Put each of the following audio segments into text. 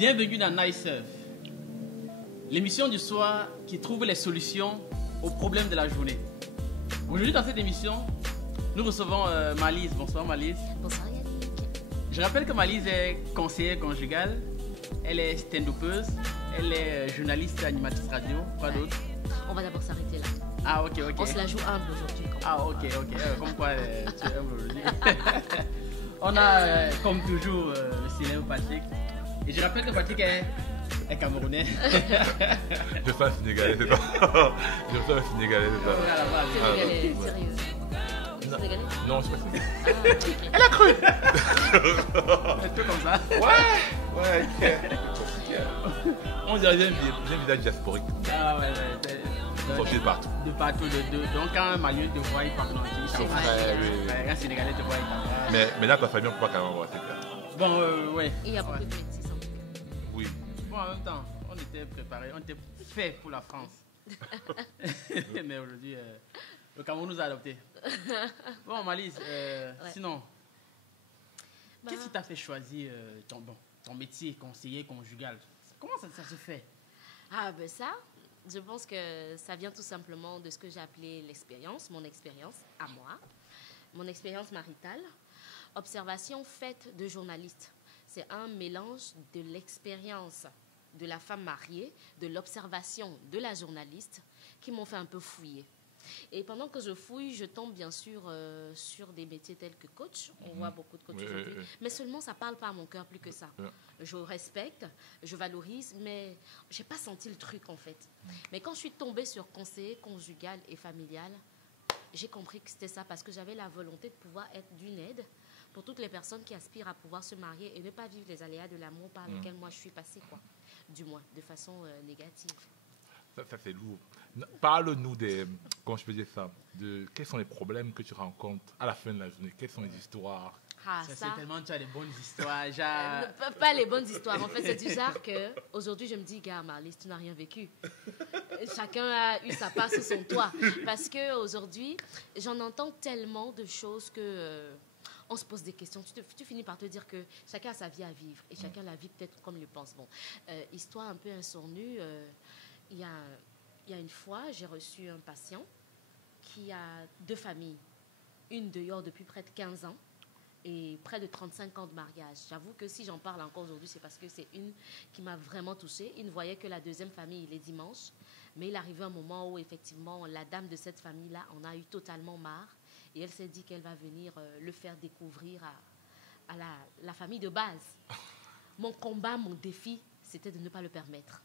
Bienvenue dans Nice Surf, l'émission du soir qui trouve les solutions aux problèmes de la journée. Aujourd'hui, dans cette émission, nous recevons Malise. Bonsoir Malise. Bonsoir Yannick. Je rappelle que Malise est conseillère conjugale, elle est stand-upeuse, elle est journaliste et animatrice radio. Quoi d'autre? On va d'abord s'arrêter là. Ah ok. On se la joue humble aujourd'hui. Ah ok. Comme quoi tu es humble aujourd'hui. On a comme toujours le célèbre Patrick. Et je rappelle que Patrick est camerounais. Je suis un Sénégalais, c'est ça. Je suis un Sénégalais, c'est ça. Sénégalais, sérieux. Sénégalais? Non, je suis pas Sénégalais. Ah, ok. Elle a cru. Un peu comme ça. Ouais. On dirait que j'ai un visage diasporique. Ah ouais. Sorti de partout. De partout. Donc quand un Malien te voit, il parle dans le C'est vrai. Un Sénégalais te voit, il parle. Mais là, ta famille, on ne peut pas quand même voir, c'est clair. Bon, ouais. Il y a beaucoup de métis en tout cas. Oui. Bon, en même temps, on était préparés, on était fait pour la France. Mais aujourd'hui, le Cameroun nous a adoptés. Bon, Malise, sinon, qu'est-ce qui t'a fait choisir ton métier conseiller conjugal? Comment ça se fait? Ah ben ça, je pense que ça vient tout simplement de ce que j'ai appelé l'expérience, mon expérience à moi, mon expérience maritale. Observation faite de journaliste. C'est un mélange de l'expérience de la femme mariée, de l'observation de la journaliste qui m'ont fait un peu fouiller. Et pendant que je fouille, je tombe bien sûr sur des métiers tels que coach. On voit beaucoup de coachs aujourd'hui. Mais seulement, ça ne parle pas à mon cœur plus que ça. Je respecte, je valorise, mais je n'ai pas senti le truc en fait. Mais quand je suis tombée sur conseiller conjugal et familial, j'ai compris que c'était ça parce que j'avais la volonté de pouvoir être d'une aide pour toutes les personnes qui aspirent à pouvoir se marier et ne pas vivre les aléas de l'amour par lesquels moi je suis passée, quoi. Du moins, de façon négative. Ça c'est lourd. Parle-nous comment je peux dire ça, de quels sont les problèmes que tu rencontres à la fin de la journée, quelles sont les histoires. Ah, Ça, c'est tellement, tu as des bonnes histoires. Pas les bonnes histoires. En fait, c'est du genre que aujourd'hui je me dis, gars, Marlise, tu n'as rien vécu. Chacun a eu sa part sur son toit. Parce qu'aujourd'hui, j'en entends tellement de choses que on se pose des questions. Tu finis par te dire que chacun a sa vie à vivre et chacun la vit peut-être comme il le pense. Bon, histoire un peu insournue, il y a une fois, j'ai reçu un patient qui a deux familles. Une dehors depuis près de 15 ans et près de 35 ans de mariage. J'avoue que si j'en parle encore aujourd'hui, c'est parce que c'est une qui m'a vraiment touchée. Il ne voyait que la deuxième famille les dimanches, mais il arrivait un moment où effectivement la dame de cette famille-là en a eu totalement marre et elle s'est dit qu'elle va venir le faire découvrir à la famille de base. Mon combat, mon défi, c'était de ne pas le permettre.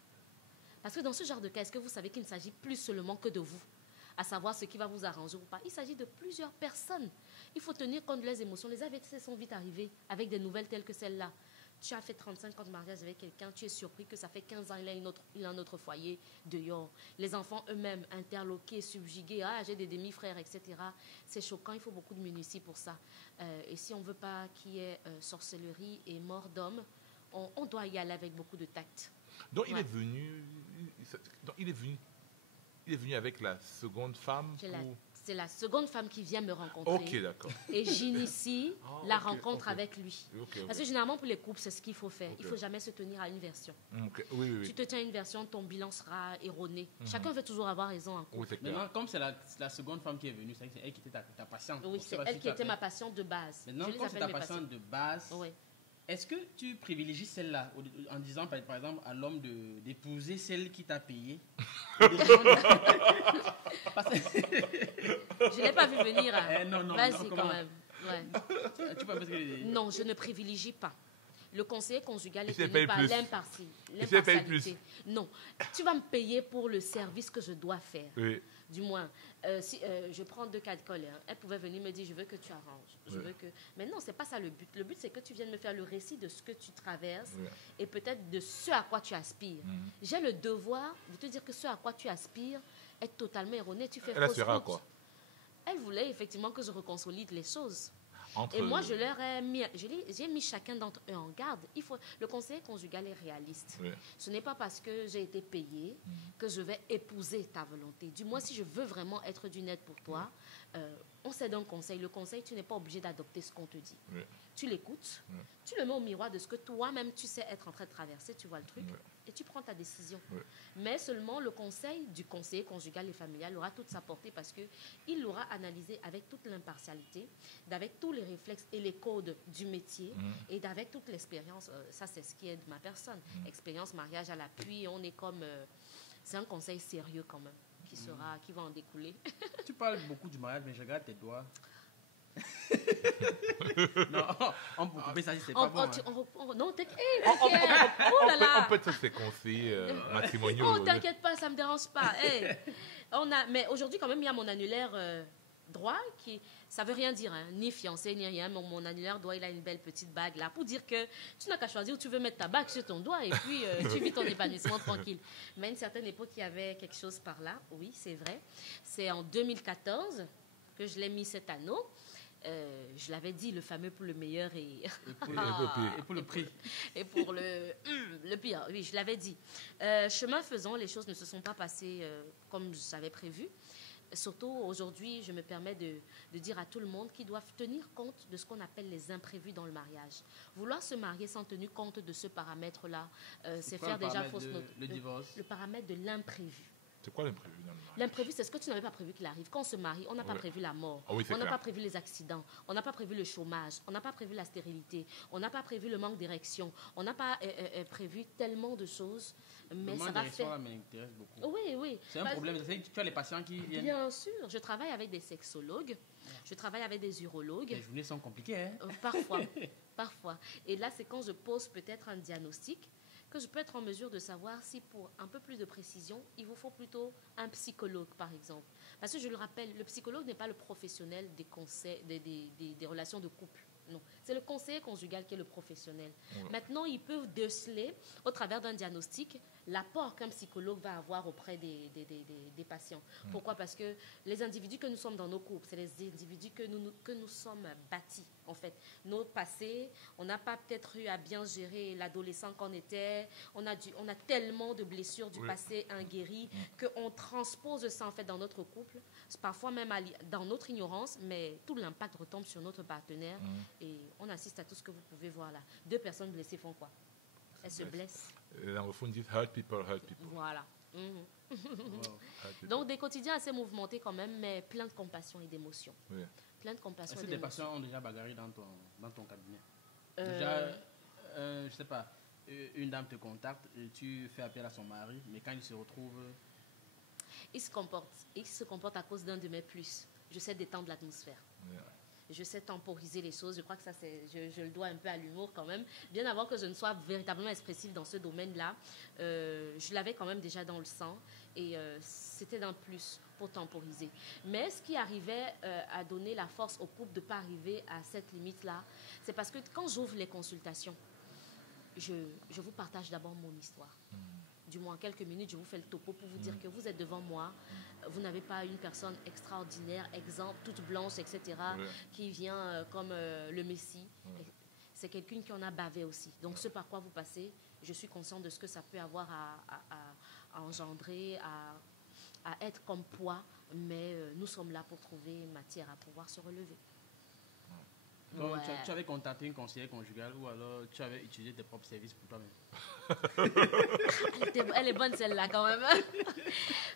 Parce que dans ce genre de cas, est-ce que vous savez qu'il ne s'agit plus seulement que de vous, à savoir ce qui va vous arranger ou pas? Il s'agit de plusieurs personnes. Il faut tenir compte de les émotions. Les AVC sont vite arrivés avec des nouvelles telles que celle-là. Tu as fait 35 ans de mariage avec quelqu'un, tu es surpris que ça fait 15 ans, il a un autre foyer dehors. Les enfants eux-mêmes interloqués, subjugués, ah, j'ai des demi-frères, etc. C'est choquant, il faut beaucoup de munitions pour ça. Et si on ne veut pas qu'il y ait sorcellerie et mort d'homme, on doit y aller avec beaucoup de tact. Donc, Ouais. il est venu avec la seconde femme. C'est la seconde femme qui vient me rencontrer. Ok, d'accord. Et j'initie la rencontre avec lui. Ok. Parce que généralement, pour les couples, c'est ce qu'il faut faire. Ok. Il ne faut jamais se tenir à une version. Oui. Tu te tiens à une version, ton bilan sera erroné. Chacun veut toujours avoir raison en couple. Oui, c'est clair. Maintenant, comme c'est la seconde femme qui est venue, c'est elle qui était ta patiente. Oui, c'est elle qui était ma patiente de base. Maintenant, Je les comme c'est appelle ta mes patiente de base, Oui. est-ce que tu privilégies celle-là en disant, par exemple, à l'homme d'épouser celle qui t'a payé? Parce que- Je ne l'ai pas vu venir. Hein. Non, Vas-y non, quand comment? même. Ouais. Tu peux parce que... Non, je ne privilégie pas. Le conseiller conjugal est Et si elle tenu paye par plus? Et si elle paye plus? l'impartialité. Non, tu vas me payer pour le service que je dois faire. Oui. Du moins, si je prends deux cas de colère, elle pouvait venir me dire, je veux que tu arranges. Je veux que... Mais non, ce n'est pas ça le but. Le but, c'est que tu viennes me faire le récit de ce que tu traverses et peut-être de ce à quoi tu aspires. J'ai le devoir de te dire que ce à quoi tu aspires est totalement erroné. Tu fais Elle fausse aspirera à route. quoi? Elle voulait effectivement que je reconsolide les choses. Entre- Et moi, je leur ai mis, j'ai mis chacun d'entre eux en garde. Le conseiller conjugal est réaliste. Oui. Ce n'est pas parce que j'ai été payée que je vais épouser ta volonté. Du moins, si je veux vraiment être d'une aide pour toi, on s'aide un conseil. Le conseil, tu n'es pas obligé d'adopter ce qu'on te dit. Oui. Tu l'écoutes, Oui. tu le mets au miroir de ce que toi-même tu sais être en train de traverser, tu vois le truc, Oui. et tu prends ta décision. Oui. Mais seulement le conseil du conseiller conjugal et familial aura toute sa portée parce qu'il l'aura analysé avec toute l'impartialité, avec tous les réflexes et les codes du métier et avec toute l'expérience. Ça, c'est ce qui est de ma personne. Expérience, mariage à l'appui, on est comme... c'est un conseil sérieux quand même qui va en découler. Tu parles beaucoup du mariage, mais je regarde tes doigts. Non, on peut couper ça si c'est pas bon. Non, t'inquiète. Oh là là. On peut te faire conseiller matrimoniaux. Oh, t'inquiète pas, ça me dérange pas. Hey. Mais aujourd'hui, quand même, il y a mon annulaire droit qui... Ça veut rien dire, hein, ni fiancé, ni rien. Mon annulaire droit, il a une belle petite bague là pour dire que tu n'as qu'à choisir où tu veux mettre ta bague sur ton doigt et puis tu vis ton épanouissement tranquille. Mais à une certaine époque, il y avait quelque chose par là. Oui, c'est vrai. C'est en 2014 que je l'ai mis cet anneau. Je l'avais dit, le fameux pour le meilleur et pour le prix. Et pour le pire, oui, je l'avais dit. Chemin faisant, les choses ne se sont pas passées comme j'avais prévu. Surtout aujourd'hui, je me permets de dire à tout le monde qu'ils doivent tenir compte de ce qu'on appelle les imprévus dans le mariage. Vouloir se marier sans tenir compte de ce paramètre-là, c'est faire déjà fausse note. Le divorce. Le paramètre de l'imprévu. C'est quoi l'imprévu dans le mariage? L'imprévu, c'est ce que tu n'avais pas prévu qu'il arrive. Quand on se marie, on n'a pas prévu la mort. Ah oui, on n'a clair. pas prévu les accidents. On n'a pas prévu le chômage. On n'a pas prévu la stérilité. On n'a pas prévu le manque d'érection. On n'a pas prévu tellement de choses. Mais Le ça manque va d'érection, faire... là, m'intéresse beaucoup. Oui, oui. C'est un problème. Tu as les patients qui viennent. Bien sûr. Je travaille avec des sexologues. Je travaille avec des urologues. Les journées sont compliquées, hein? Parfois. Parfois. Et là, c'est quand je pose peut-être un diagnostic que je peux être en mesure de savoir si, pour un peu plus de précision, il vous faut plutôt un psychologue, par exemple. Parce que je le rappelle, le psychologue n'est pas le professionnel des conseils, des relations de couple. Non, c'est le conseiller conjugal qui est le professionnel. Ouais. Maintenant, il peut déceler, au travers d'un diagnostic, l'apport qu'un psychologue va avoir auprès des patients. Pourquoi? Parce que les individus que nous sommes dans nos couples, c'est les individus que nous sommes bâtis, en fait. Nos passés, on n'a pas peut-être eu à bien gérer l'adolescent qu'on était. On a tellement de blessures du passé inguéries qu'on transpose ça, en fait, dans notre couple. Parfois même dans notre ignorance, mais tout l'impact retombe sur notre partenaire. Et on assiste à tout ce que vous pouvez voir là. 2 personnes blessées font quoi? Elles se blessent. L'anglophone dit hurt people, hurt people. Voilà. Donc des quotidiens assez mouvementés quand même, mais plein de compassion et d'émotion. Oui. Plein de compassion et d'émotion. Est-ce que des patients ont déjà bagarré dans ton cabinet? Déjà, je ne sais pas, une dame te contacte, tu fais appel à son mari, mais quand il se retrouve... Il se comporte à cause d'un de mes plus. Je sais détendre l'atmosphère. Yeah. Je sais temporiser les choses. Je crois que ça, je le dois un peu à l'humour quand même. Bien avant que je ne sois véritablement expressive dans ce domaine-là, je l'avais quand même déjà dans le sang et c'était d'un plus pour temporiser. Mais ce qui arrivait à donner la force au couple de ne pas arriver à cette limite-là, c'est parce que quand j'ouvre les consultations, je vous partage d'abord mon histoire. Du moins en quelques minutes, je vous fais le topo pour vous dire que vous êtes devant moi. Vous n'avez pas une personne extraordinaire, exempte, toute blanche, etc., qui vient comme le Messie. C'est quelqu'un qui en a bavé aussi. Donc, ce par quoi vous passez, je suis consciente de ce que ça peut avoir à engendrer, à être comme poids, mais nous sommes là pour trouver matière à pouvoir se relever. Donc, tu avais contacté une conseillère conjugale ou alors tu avais utilisé tes propres services pour toi-même? Elle est bonne celle-là quand même.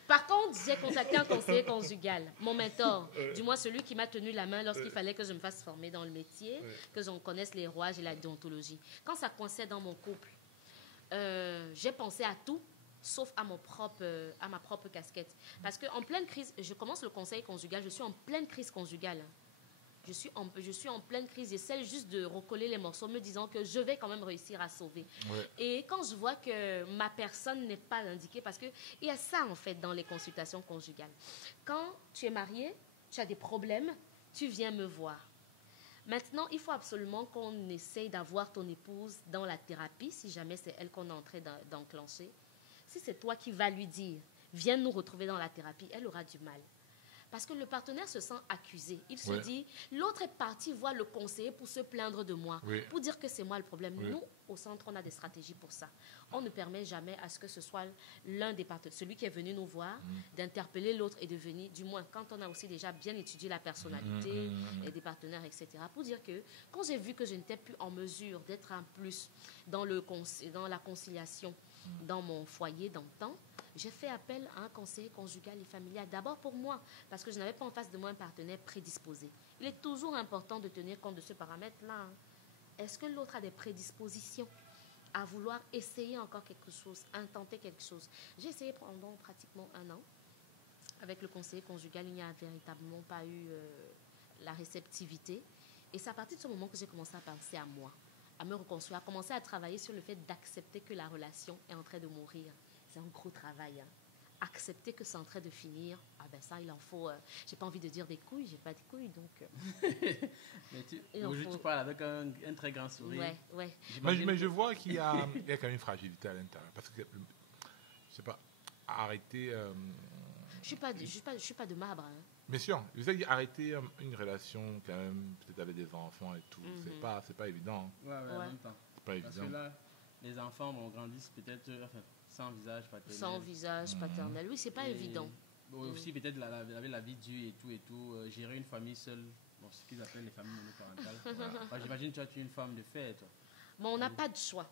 Par contre, j'ai contacté un conseiller conjugal, mon mentor, du moins celui qui m'a tenu la main lorsqu'il fallait que je me fasse former dans le métier, que j'en connaisse les rouages et la déontologie. Quand ça coinçait dans mon couple, j'ai pensé à tout, sauf à ma propre casquette. Parce qu'en pleine crise, je commence le conseil conjugal, je suis en pleine crise conjugale. Je suis en pleine crise. J'essaie juste de recoller les morceaux, me disant que je vais quand même réussir à sauver. Et quand je vois que ma personne n'est pas indiquée, parce qu'il y a ça en fait dans les consultations conjugales. Quand tu es marié, tu as des problèmes, tu viens me voir. Maintenant, il faut absolument qu'on essaye d'avoir ton épouse dans la thérapie, si jamais c'est elle qu'on est en train d'enclencher. Si c'est toi qui vas lui dire, viens nous retrouver dans la thérapie, elle aura du mal. Parce que le partenaire se sent accusé. Il se Ouais. dit, l'autre est parti voir le conseiller pour se plaindre de moi, Oui. pour dire que c'est moi le problème. Oui. Nous, au centre, on a des stratégies pour ça. On ne permet jamais à ce que ce soit l'un des partenaires, celui qui est venu nous voir, d'interpeller l'autre et de venir, du moins quand on a aussi déjà bien étudié la personnalité et des partenaires, etc., pour dire que quand j'ai vu que je n'étais plus en mesure d'être en plus dans la conciliation dans mon foyer d'antan, j'ai fait appel à un conseiller conjugal et familial, d'abord pour moi, parce que je n'avais pas en face de moi un partenaire prédisposé. Il est toujours important de tenir compte de ce paramètre-là. Hein. Est-ce que l'autre a des prédispositions à vouloir essayer encore quelque chose, intenter quelque chose? J'ai essayé pendant pratiquement 1 an. Avec le conseiller conjugal, il n'y a véritablement pas eu la réceptivité. Et c'est à partir de ce moment que j'ai commencé à penser à moi, à me reconstruire, à commencer à travailler sur le fait d'accepter que la relation est en train de mourir. C'est un gros travail. Hein. Accepter que c'est en train de finir, ah ben ça, il en faut... j'ai pas envie de dire des couilles, j'ai pas de couilles, donc... Mais Il en aujourd'hui, faut- tu parles avec un très grand sourire. Ouais, ouais. J'imagine Mais je que- vois qu'il y a quand même une fragilité à l'intérieur. Parce que, je sais pas, arrêter. Je suis pas de marbre. Hein. Bien sûr, je sais qu'arrêter une relation, quand même, peut-être avec des enfants et tout, c'est pas évident. Ouais, ouais, en Ouais. même temps. C'est pas Parce que évident. là, les enfants grandissent peut-être sans visage paternel. Sans visage paternel. Oui, c'est pas Et évident. Aussi, peut-être avec la vie dure et tout, gérer une famille seule, bon, ce qu'ils appellent les familles monoparentales. Enfin, j'imagine que tu es une femme de fait, toi. Mais on n'a pas de choix.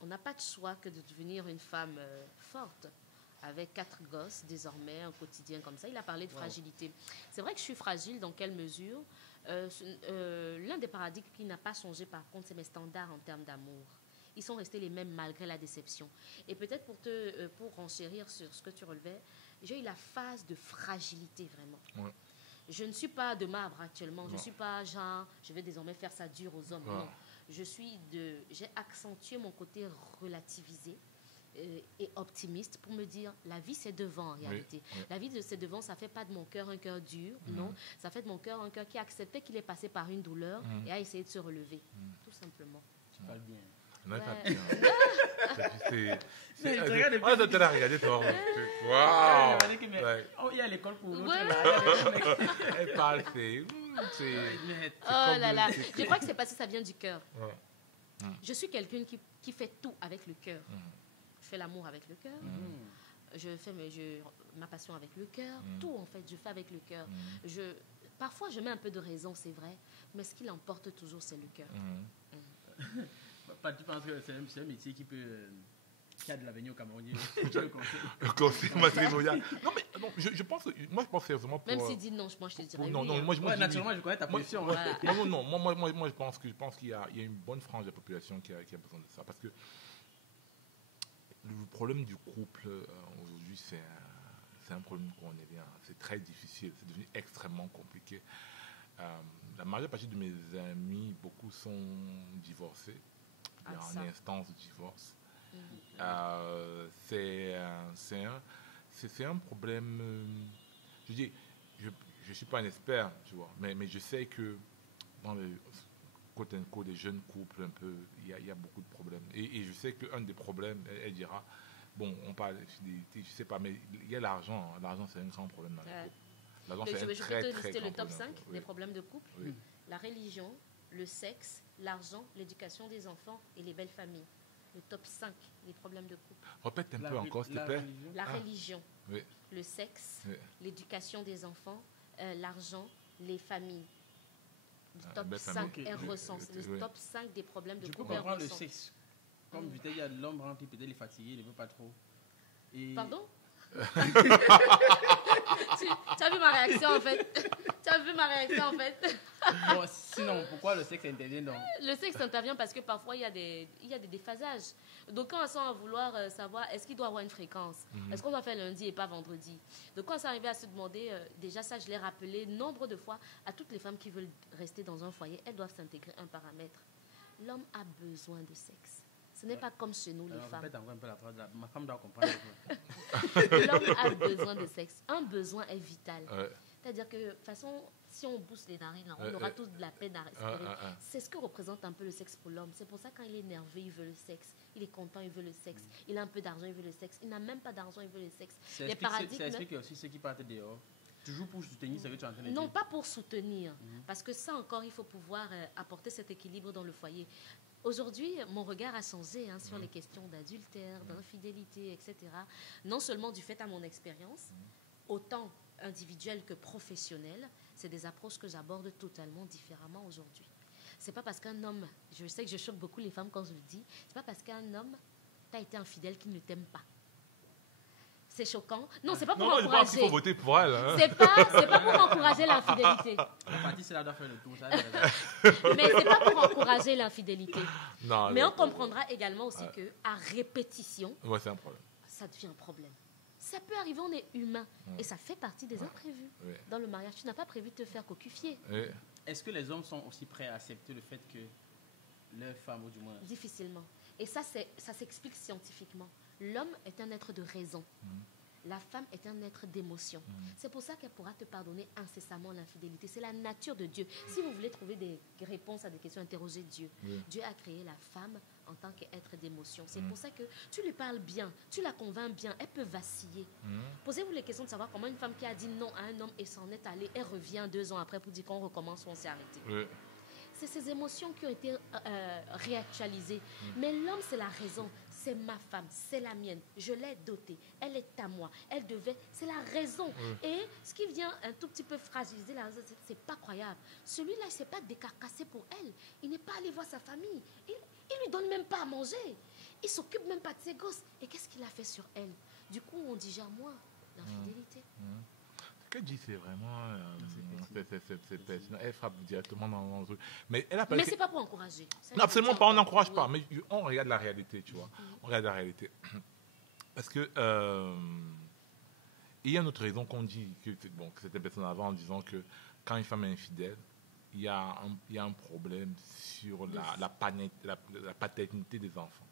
On n'a pas de choix que de devenir une femme forte, avec 4 gosses, désormais, un quotidien comme ça. Il a parlé de fragilité. C'est vrai que je suis fragile, dans quelle mesure? L'un des paradigmes qui n'a pas changé, par contre, c'est mes standards en termes d'amour. Ils sont restés les mêmes malgré la déception. Et peut-être pour renchérir sur ce que tu relevais, j'ai eu la phase de fragilité, vraiment. Ouais. Je ne suis pas de marbre actuellement. Je Non. ne suis pas genre, je vais désormais faire ça dur aux hommes. Ouais. Non. J'ai accentué mon côté relativisé et optimiste pour me dire, la vie c'est devant en réalité. oui. La vie c'est devant, ça fait pas de mon cœur un cœur dur, non. Ça fait de mon cœur un cœur qui a accepté qu'il est passé par une douleur et a essayé de se relever, tout simplement. Tu parles bien. Non, pas Ouais. bien. Mais regarde les Oh, tu l'as regardé, toi. Ouais, Waouh! on va dire que, mais, Ouais. oh, il y a l'école pour l'autre. Ouais. Là, il y a les mecs. Elle parle, c'est. Mais- Oh là là, c'est- je crois que c'est parce que ça vient du cœur. Ouais. Je suis quelqu'un qui fait tout avec le cœur. Je fais l'amour avec le cœur. Je fais ma passion avec le cœur. Tout, en fait, je fais avec le cœur. Parfois, je mets un peu de raison, c'est vrai. Mais ce qui l'emporte toujours, c'est le cœur. Tu penses que c'est un métier qui a de l'avenir au Cameroun? Je le conseille. Le conseil matrimonial. Non, mais non, je pense, moi, je pense sérieusement pour. Même s'il dit non, moi, je te dirais non, oui. non, hein. moi, je Ouais, dis naturellement, oui. je connais ta Moi- position. Voilà. hein. Non, moi, je pense qu'il y a une bonne frange de la population qui a besoin de ça. Parce que le problème du couple, aujourd'hui, c'est un problème qu'on est bien. C'est très difficile. C'est devenu extrêmement compliqué. La majeure partie de mes amis, beaucoup sont divorcés. Ah, En ça. instance de divorce. C'est un problème. Je dis, je suis pas un expert, tu vois, mais je sais que dans le côté des jeunes couples, un peu, il y a beaucoup de problèmes. Et je sais qu'un des problèmes, elle dira, bon, on parle de fidélité, je sais pas, mais il y a l'argent. Hein. L'argent, c'est un grand problème dans les Ouais. couples. L'argent, Je c'est un peux très, te très lister grand le top problème. 5 Oui. des problèmes de couple. Oui. La religion, le sexe, l'argent, l'éducation des enfants et les belles familles. Le top 5 des problèmes de couple. Répète un peu encore, s'il te La plaît. religion. La Ah. religion, Oui. le sexe, Oui. l'éducation des enfants, l'argent, les familles. Le Ah, top belle 5 famille. est Ok. recensé. Le Oui. top 5 des problèmes de Je peux couple est comprendre le recensé. sexe. Comme peut-être il y a de l'homme rempli, peut-être il est fatigué, il ne veut pas trop. Et... Pardon tu as vu ma réaction en fait. Tu as vu ma réaction en fait. Bon, sinon, pourquoi le sexe intervient donc? Le sexe intervient parce que parfois il y a des déphasages. Donc quand on sent à vouloir savoir est-ce qu'il doit avoir une fréquence, est-ce qu'on doit faire lundi et pas vendredi. Donc quand on s'est arrivé à se demander, déjà ça je l'ai rappelé nombre de fois à toutes les femmes qui veulent rester dans un foyer, elles doivent s'intégrer un paramètre. L'homme a besoin de sexe. Ce n'est pas comme chez nous les Alors, femmes. répète encore un peu la phrase. Ma femme doit comprendre. L'homme a besoin de sexe. Un besoin est vital. Ouais. C'est-à-dire que, de toute façon, si on booste les narines, on aura tous de la peine à respirer. C'est ce que représente un peu le sexe pour l'homme. C'est pour ça, quand il est énervé, il veut le sexe. Il est content, il veut le sexe. Il a un peu d'argent, il veut le sexe. Il n'a même pas d'argent, il veut le sexe. Ça Les explique, paradigmes... ça explique aussi ceux qui partent dehors. Toujours pour soutenir ce que tu es en train de dire. Non, pas pour soutenir, parce que ça encore, il faut pouvoir apporter cet équilibre dans le foyer. Aujourd'hui, mon regard a changé sur les questions d'adultère, d'infidélité, etc. Non seulement du fait à mon expérience, autant individuelle que professionnelle, c'est des approches que j'aborde totalement différemment aujourd'hui. C'est pas parce qu'un homme, je sais que je choque beaucoup les femmes quand je le dis, c'est pas parce qu'un homme t'a été infidèle qu'il ne t'aime pas. C'est choquant. Non, c'est pas pour Non, je pense qu'il encourager. faut voter pour elle. Hein. C'est pas pour encourager l'infidélité. La partie, c'est là, doit faire le tour. Ça, raison. Mais c'est pas pour encourager l'infidélité. Non, Mais non, on comprendra également aussi que à répétition, ouais, c'est un problème. ça devient un problème. Ça peut arriver, on est humain. Et ça fait partie des imprévus. Ouais. Dans le mariage, tu n'as pas prévu de te faire cocufier. Ouais. Est-ce que les hommes sont aussi prêts à accepter le fait que leur femme, ou du moins... Difficilement. Et ça s'explique scientifiquement. L'homme est un être de raison. La femme est un être d'émotion. C'est pour ça qu'elle pourra te pardonner incessamment l'infidélité. C'est la nature de Dieu. Si vous voulez trouver des réponses à des questions, interrogez Dieu. Dieu a créé la femme en tant qu'être d'émotion. C'est pour ça que tu lui parles bien, tu la convaincs bien, elle peut vaciller. Posez-vous les questions de savoir comment une femme qui a dit non à un homme et s'en est allée, elle revient 2 ans après pour dire qu'on recommence ou on s'est arrêté. Ouais. C'est ces émotions qui ont été réactualisées. Mais l'homme, c'est la raison. C'est ma femme, c'est la mienne. Je l'ai dotée. Elle est à moi. Elle devait... C'est la raison. Et ce qui vient un tout petit peu fragiliser la raison, c'est pas croyable. Celui-là, il ne s'est pas décarcassé pour elle. Il n'est pas allé voir sa famille. Il lui donne même pas à manger. Il s'occupe même pas de ses gosses. Et qu'est-ce qu'il a fait sur elle? Du coup, on digère moins l'infidélité. Ce qu'elle dit, c'est vraiment. C'est pertinent. Elle frappe directement dans le truc. Mais elle a pas Mais été- c'est pas pour encourager. Ça, Non, il absolument faut pas, on dire. n'encourage Oui. pas, mais on regarde la réalité, tu vois. On regarde la réalité. Parce que il y a une autre raison qu'on dit, que c'était personne avant en disant que quand une femme est infidèle, il y a un problème sur la paternité des enfants.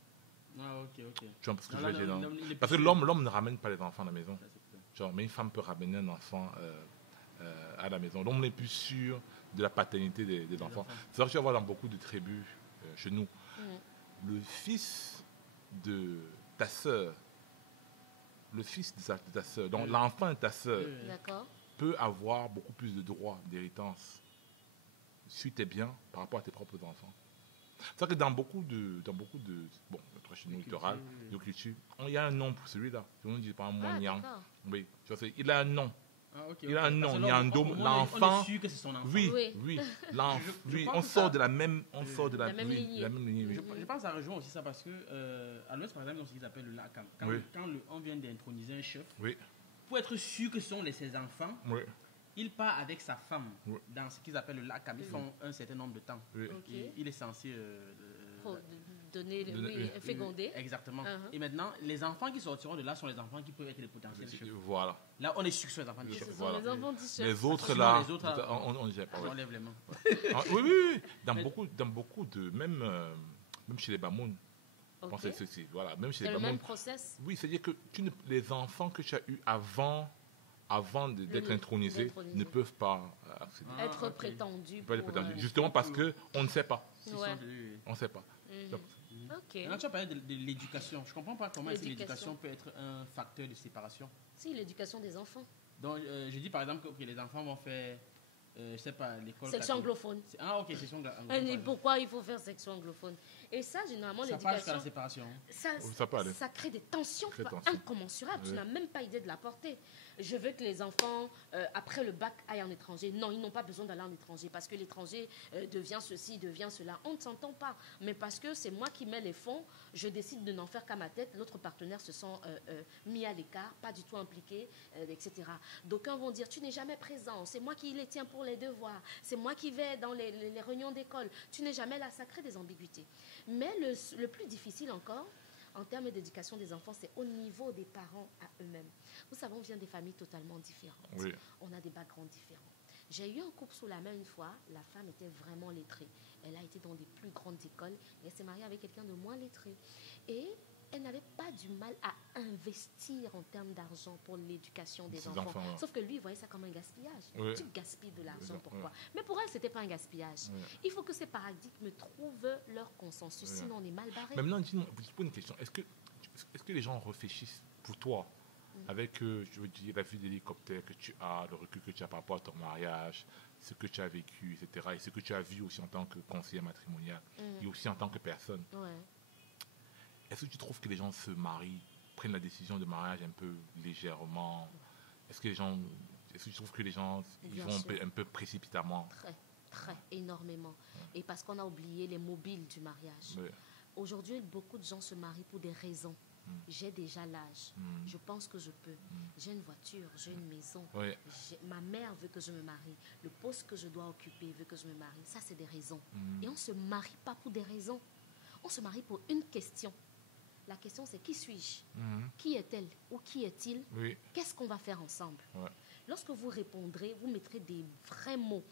Ah, ok. Tu vois, parce que Non, je veux non, dire, non, non. non, il est Parce que plus- l'homme ne ramène pas les enfants à la maison. Ça, c'est clair. Genre, mais une femme peut ramener un enfant à la maison. L'homme n'est plus sûr de la paternité des enfants. C'est vrai que tu vas voir dans beaucoup de tribus chez nous, le fils de ta sœur, de ta sœur, donc l'enfant de ta sœur, D'accord. peut avoir beaucoup plus de droits d'héritance sur tes biens par rapport à tes propres enfants. C'est vrai que dans beaucoup de bon, notre chez nous littoral, de culture, il y a un nom pour celui-là. Tout le monde dit par exemple Ah, Moignan. d'accord. Oui, tu vois, il a un nom. Ah, ok, Il a un ok. nom, Parce que il y a là, un dôme, on est l'enfant. sûr que c'est son enfant. Oui, Oui. oui, Je oui, crois on que sort ça- de la même, on sort de La même oui, lignée. la même lignée, oui. Je pense que ça rejoint aussi ça parce que à l'Ouest, par exemple, dans ce qu'ils appellent le LACAM, quand, Oui. on vient d'introniser un chef, Oui, pour être sûr que ce sont ses enfants, oui, il part avec sa femme Oui. dans ce qu'ils appellent le LACAM. Ils font un certain nombre de temps. oui. Ok. Et il est censé... Pour donner, oui, féconder. Exactement. Uh-huh. Et maintenant, les enfants qui sortiront de là sont les enfants qui peuvent être les potentiels chefs. Voilà. Là, on est sûr que ce sont les enfants du Ce chef. Ce sont Voilà. les enfants du chef. Les autres Sinon, là, les autres, là, on ne sait pas. On ouais. enlève les mains. Ah, oui, oui, oui. Dans Mais- beaucoup de même chez les Bamoun. Ok. Bon, voilà, même chez C'est les le Bamoun. même process. Oui, c'est-à-dire que les enfants que tu as eus avant d'être intronisés d'introniser. ne peuvent pas accéder. Ah, Être ok. prétendu. Ils peuvent être pour, prétendus. Justement parce qu'on ne sait pas. S'ils Ouais. sont de- On ne sait pas. Mhm. Ok. Maintenant, tu as parlé de l'éducation. Je ne comprends pas comment est-ce que L'éducation. l'éducation peut être un facteur de séparation. Si, l'éducation des enfants. Donc, je dis par exemple que les enfants vont faire, je sais pas, l'école. Section catholique. anglophone. Ah, ok, section anglophone. Elle dit pourquoi il faut faire section anglophone. Et ça, généralement, Ça passe jusqu'à l'éducation, la séparation. ça, peut aller. ça crée des tensions Crée des tensions. incommensurables. Tu Oui. n'as même pas idée de la portée. Je veux que les enfants, après le bac, aillent en étranger. Non, ils n'ont pas besoin d'aller en étranger parce que l'étranger devient ceci, devient cela. On ne s'entend pas. Mais parce que c'est moi qui mets les fonds, je décide de n'en faire qu'à ma tête. L'autre partenaire se sent mis à l'écart, pas du tout impliqué, etc. D'aucuns vont dire, tu n'es jamais présent. C'est moi qui les tiens pour les devoirs. C'est moi qui vais dans les réunions d'école. Tu n'es jamais là. Ça crée des ambiguïtés. Mais le plus difficile encore, en termes d'éducation des enfants, c'est au niveau des parents à eux-mêmes. Vous savez, on vient des familles totalement différentes. Oui. On a des backgrounds différents. J'ai eu un couple sous la main une fois, la femme était vraiment lettrée. Elle a été dans des plus grandes écoles et elle s'est mariée avec quelqu'un de moins lettré. Et elle n'avait pas du mal à investir en termes d'argent pour l'éducation des Ses enfants. enfants, ouais. Sauf que lui, il voyait ça comme un gaspillage. Oui. Tu gaspilles de l'argent, Ouais. pourquoi? Mais pour elle, ce n'était pas un gaspillage. Ouais. Il faut que ces paradigmes trouvent leur consensus, Ouais. sinon on est mal barré. Mais maintenant, dis-moi, je te pose une question. Est-ce que les gens réfléchissent pour toi avec, je veux dire, la vue d'hélicoptère que tu as, le recul que tu as par rapport à ton mariage, ce que tu as vécu, etc. Et ce que tu as vu aussi en tant que conseiller matrimonial et aussi en tant que personne. Ouais. Est-ce que tu trouves que les gens se marient, prennent la décision de mariage un peu légèrement? Est-ce que tu trouves que les gens ils Bien vont sûr. un peu précipitamment? Très, énormément. Et parce qu'on a oublié les mobiles du mariage. Ouais. Aujourd'hui, beaucoup de gens se marient pour des raisons. J'ai déjà l'âge. Je pense que je peux. J'ai une voiture, j'ai une maison. Ouais. Ma mère veut que je me marie. Le poste que je dois occuper veut que je me marie. Ça, c'est des raisons. Et on ne se marie pas pour des raisons. On se marie pour une question. La question, c'est qui suis-je? Qui est-elle ou qui est-il? Oui. Qu'est-ce qu'on va faire ensemble? Ouais. Lorsque vous répondrez, vous mettrez des vrais mots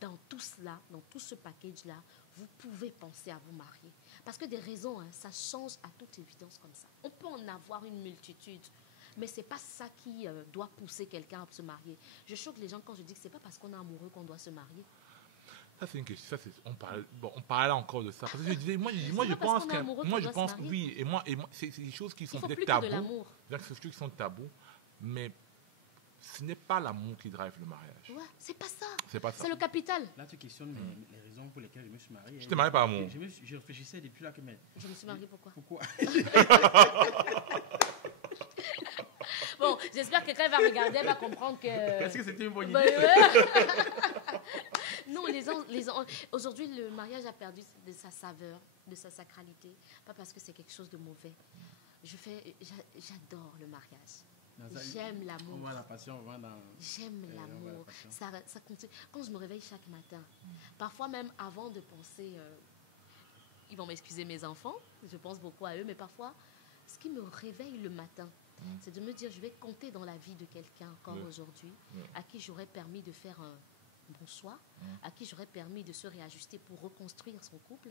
dans tout cela, dans tout ce package-là, vous pouvez penser à vous marier. Parce que des raisons, hein, ça change à toute évidence comme ça. On peut en avoir une multitude, mais ce n'est pas ça qui doit pousser quelqu'un à se marier. Je choque les gens quand je dis que ce n'est pas parce qu'on est amoureux qu'on doit se marier. Ça, c'est une question. On parlait encore de ça. Parce que je disais, moi je pas pense parce qu'on est amoureux moi qu'on je doit pense, se marier. oui, et moi c'est des choses qui sont Il faut peut-être plus que de tabous. l'amour. C'est des choses qui sont tabous, mais ce n'est pas l'amour qui drive le mariage. Ouais, c'est pas ça. C'est pas ça. C'est le capital. Là, tu questionnes les raisons pour lesquelles je me suis marié. Je t'ai marié par amour. Je réfléchissais depuis là que... Mais Je me suis mariée pourquoi? pourquoi? Bon, j'espère que quand elle va regarder, elle va comprendre que... Est-ce que c'était une bonne idée? Bah, ouais. Non, aujourd'hui, le mariage a perdu de sa saveur, de sa sacralité. Pas parce que c'est quelque chose de mauvais. J'adore le mariage. J'aime On l'amour. voit la passion, on voit dans... J'aime on voit la l'amour. passion. Ça continue. Quand je me réveille chaque matin, parfois même avant de penser, ils vont m'excuser mes enfants, je pense beaucoup à eux, mais parfois, ce qui me réveille le matin, c'est de me dire, je vais compter dans la vie de quelqu'un encore aujourd'hui, à qui j'aurais permis de faire un bon choix, à qui j'aurais permis de se réajuster pour reconstruire son couple,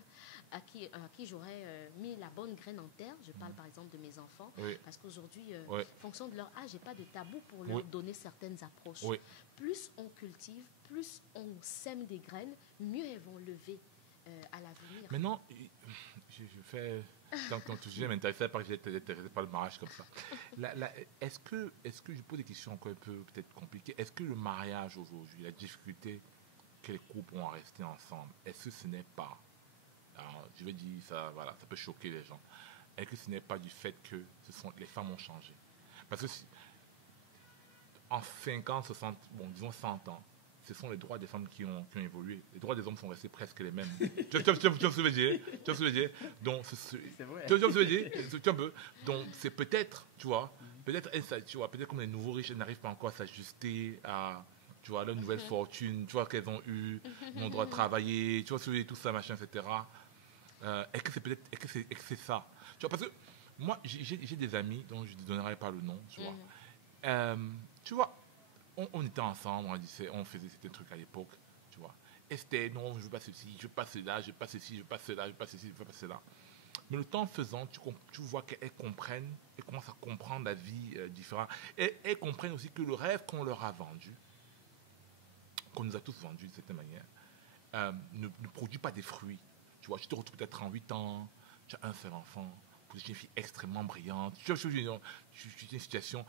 à qui j'aurais mis la bonne graine en terre. Je parle par exemple de mes enfants, parce qu'aujourd'hui, en fonction de leur âge, j'ai pas de tabou pour leur donner certaines approches. Oui. Plus on cultive, plus on sème des graines, mieux elles vont lever à l'avenir. Maintenant, je fais... Tant que ton sujet m'intéressait pas que j'étais intéressé par le mariage comme ça. Est-ce que je pose des questions encore un peu peut-être compliquées? Est-ce que le mariage aujourd'hui, la difficulté que les couples ont à rester ensemble, est-ce que ce n'est pas, alors, je vais dire ça, voilà, ça peut choquer les gens, est-ce que ce n'est pas du fait que les femmes ont changé? Parce que en 50, 60, bon disons 100 ans, ce sont les droits des femmes qui ont évolué. Les droits des hommes sont restés presque les mêmes. Tu vois ce que je veux dire? Donc, C'est vrai. tu vois ce que je veux dire? Tu vois, donc, c'est peut-être, tu vois, peut-être comme les nouveaux riches, elles n'arrivent pas encore à s'ajuster à, tu vois, leur nouvelle fortune, tu vois, qu'elles ont eu, mon droit de travailler, tu vois, tout ça, machin, etc. Est-ce que c'est peut-être, est-ce que c'est ça? Tu vois, parce que moi, j'ai des amis dont je ne donnerai pas le nom, tu vois. Tu vois, on était ensemble, on faisait certains trucs à l'époque, tu vois. Et c'était, non, je veux pas ceci, je veux pas cela, je veux pas ceci, je veux pas cela, je veux pas ceci, je veux pas cela. Mais le temps faisant, tu vois qu'elles comprennent, elles commencent à comprendre la vie différente. Et elles comprennent aussi que le rêve qu'on leur a vendu, qu'on nous a tous vendu de certaine manière, ne produit pas des fruits. Tu vois, tu te retrouves peut-être en 8 ans, tu as un seul enfant, tu es une fille extrêmement brillante, tu es dans une situation...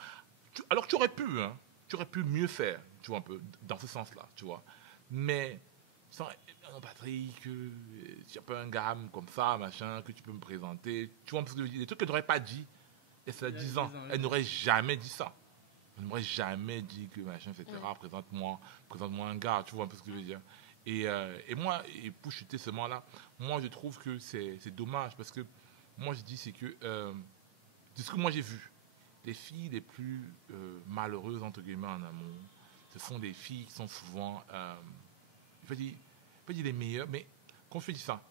Alors tu aurais pu, hein, tu aurais pu mieux faire, tu vois, un peu, dans ce sens-là, tu vois. Mais, sans, Patrick, tu n'as pas un gamme comme ça, machin, que tu peux me présenter, tu vois, parce que des trucs qu'elle n'aurait pas dit, et ça a 10 ans, elle n'aurait jamais dit ça. Elle n'aurait jamais dit que, machin, etc., présente-moi un gars, tu vois un peu ce que je veux dire. Et moi, et pour chuter ce moment-là, moi, je trouve que c'est dommage, parce que, moi, je dis, c'est que, de ce que moi j'ai vu, les filles les plus malheureuses, entre guillemets, en amour, ce sont des filles qui sont souvent, je ne vais pas dire les meilleures, mais quand je dis ça,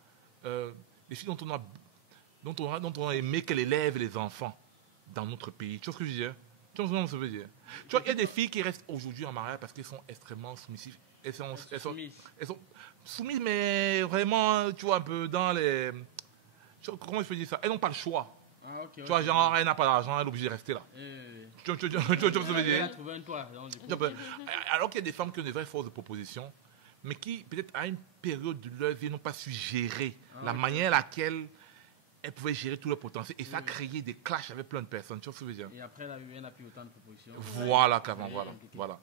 les filles dont on a aimé qu'elles élèvent les enfants dans notre pays. Tu vois ce que je veux dire? Tu vois ce que je veux dire? Tu vois, il y a des filles qui restent aujourd'hui en mariage parce qu'elles sont extrêmement soumissives. Elles sont soumises, mais vraiment, tu vois, un peu dans les... Comment je peux dire ça? Elles n'ont pas le choix. Ah, okay, tu vois, genre, elle n'a pas d'argent, elle est obligée de rester là. Tu vois ce que je veux dire? Elle a trouvé un toit. Alors qu'il y a des femmes qui ont des vraies forces de proposition, mais qui, peut-être à une période de leur vie, n'ont pas su gérer la manière à laquelle elle pouvait gérer tout le potentiel. Et ça a créé des clashs avec plein de personnes. Tu vois ce que je veux dire? Et après, elle n'a plus autant de propositions. Voilà, qu'avant, Ouais, voilà.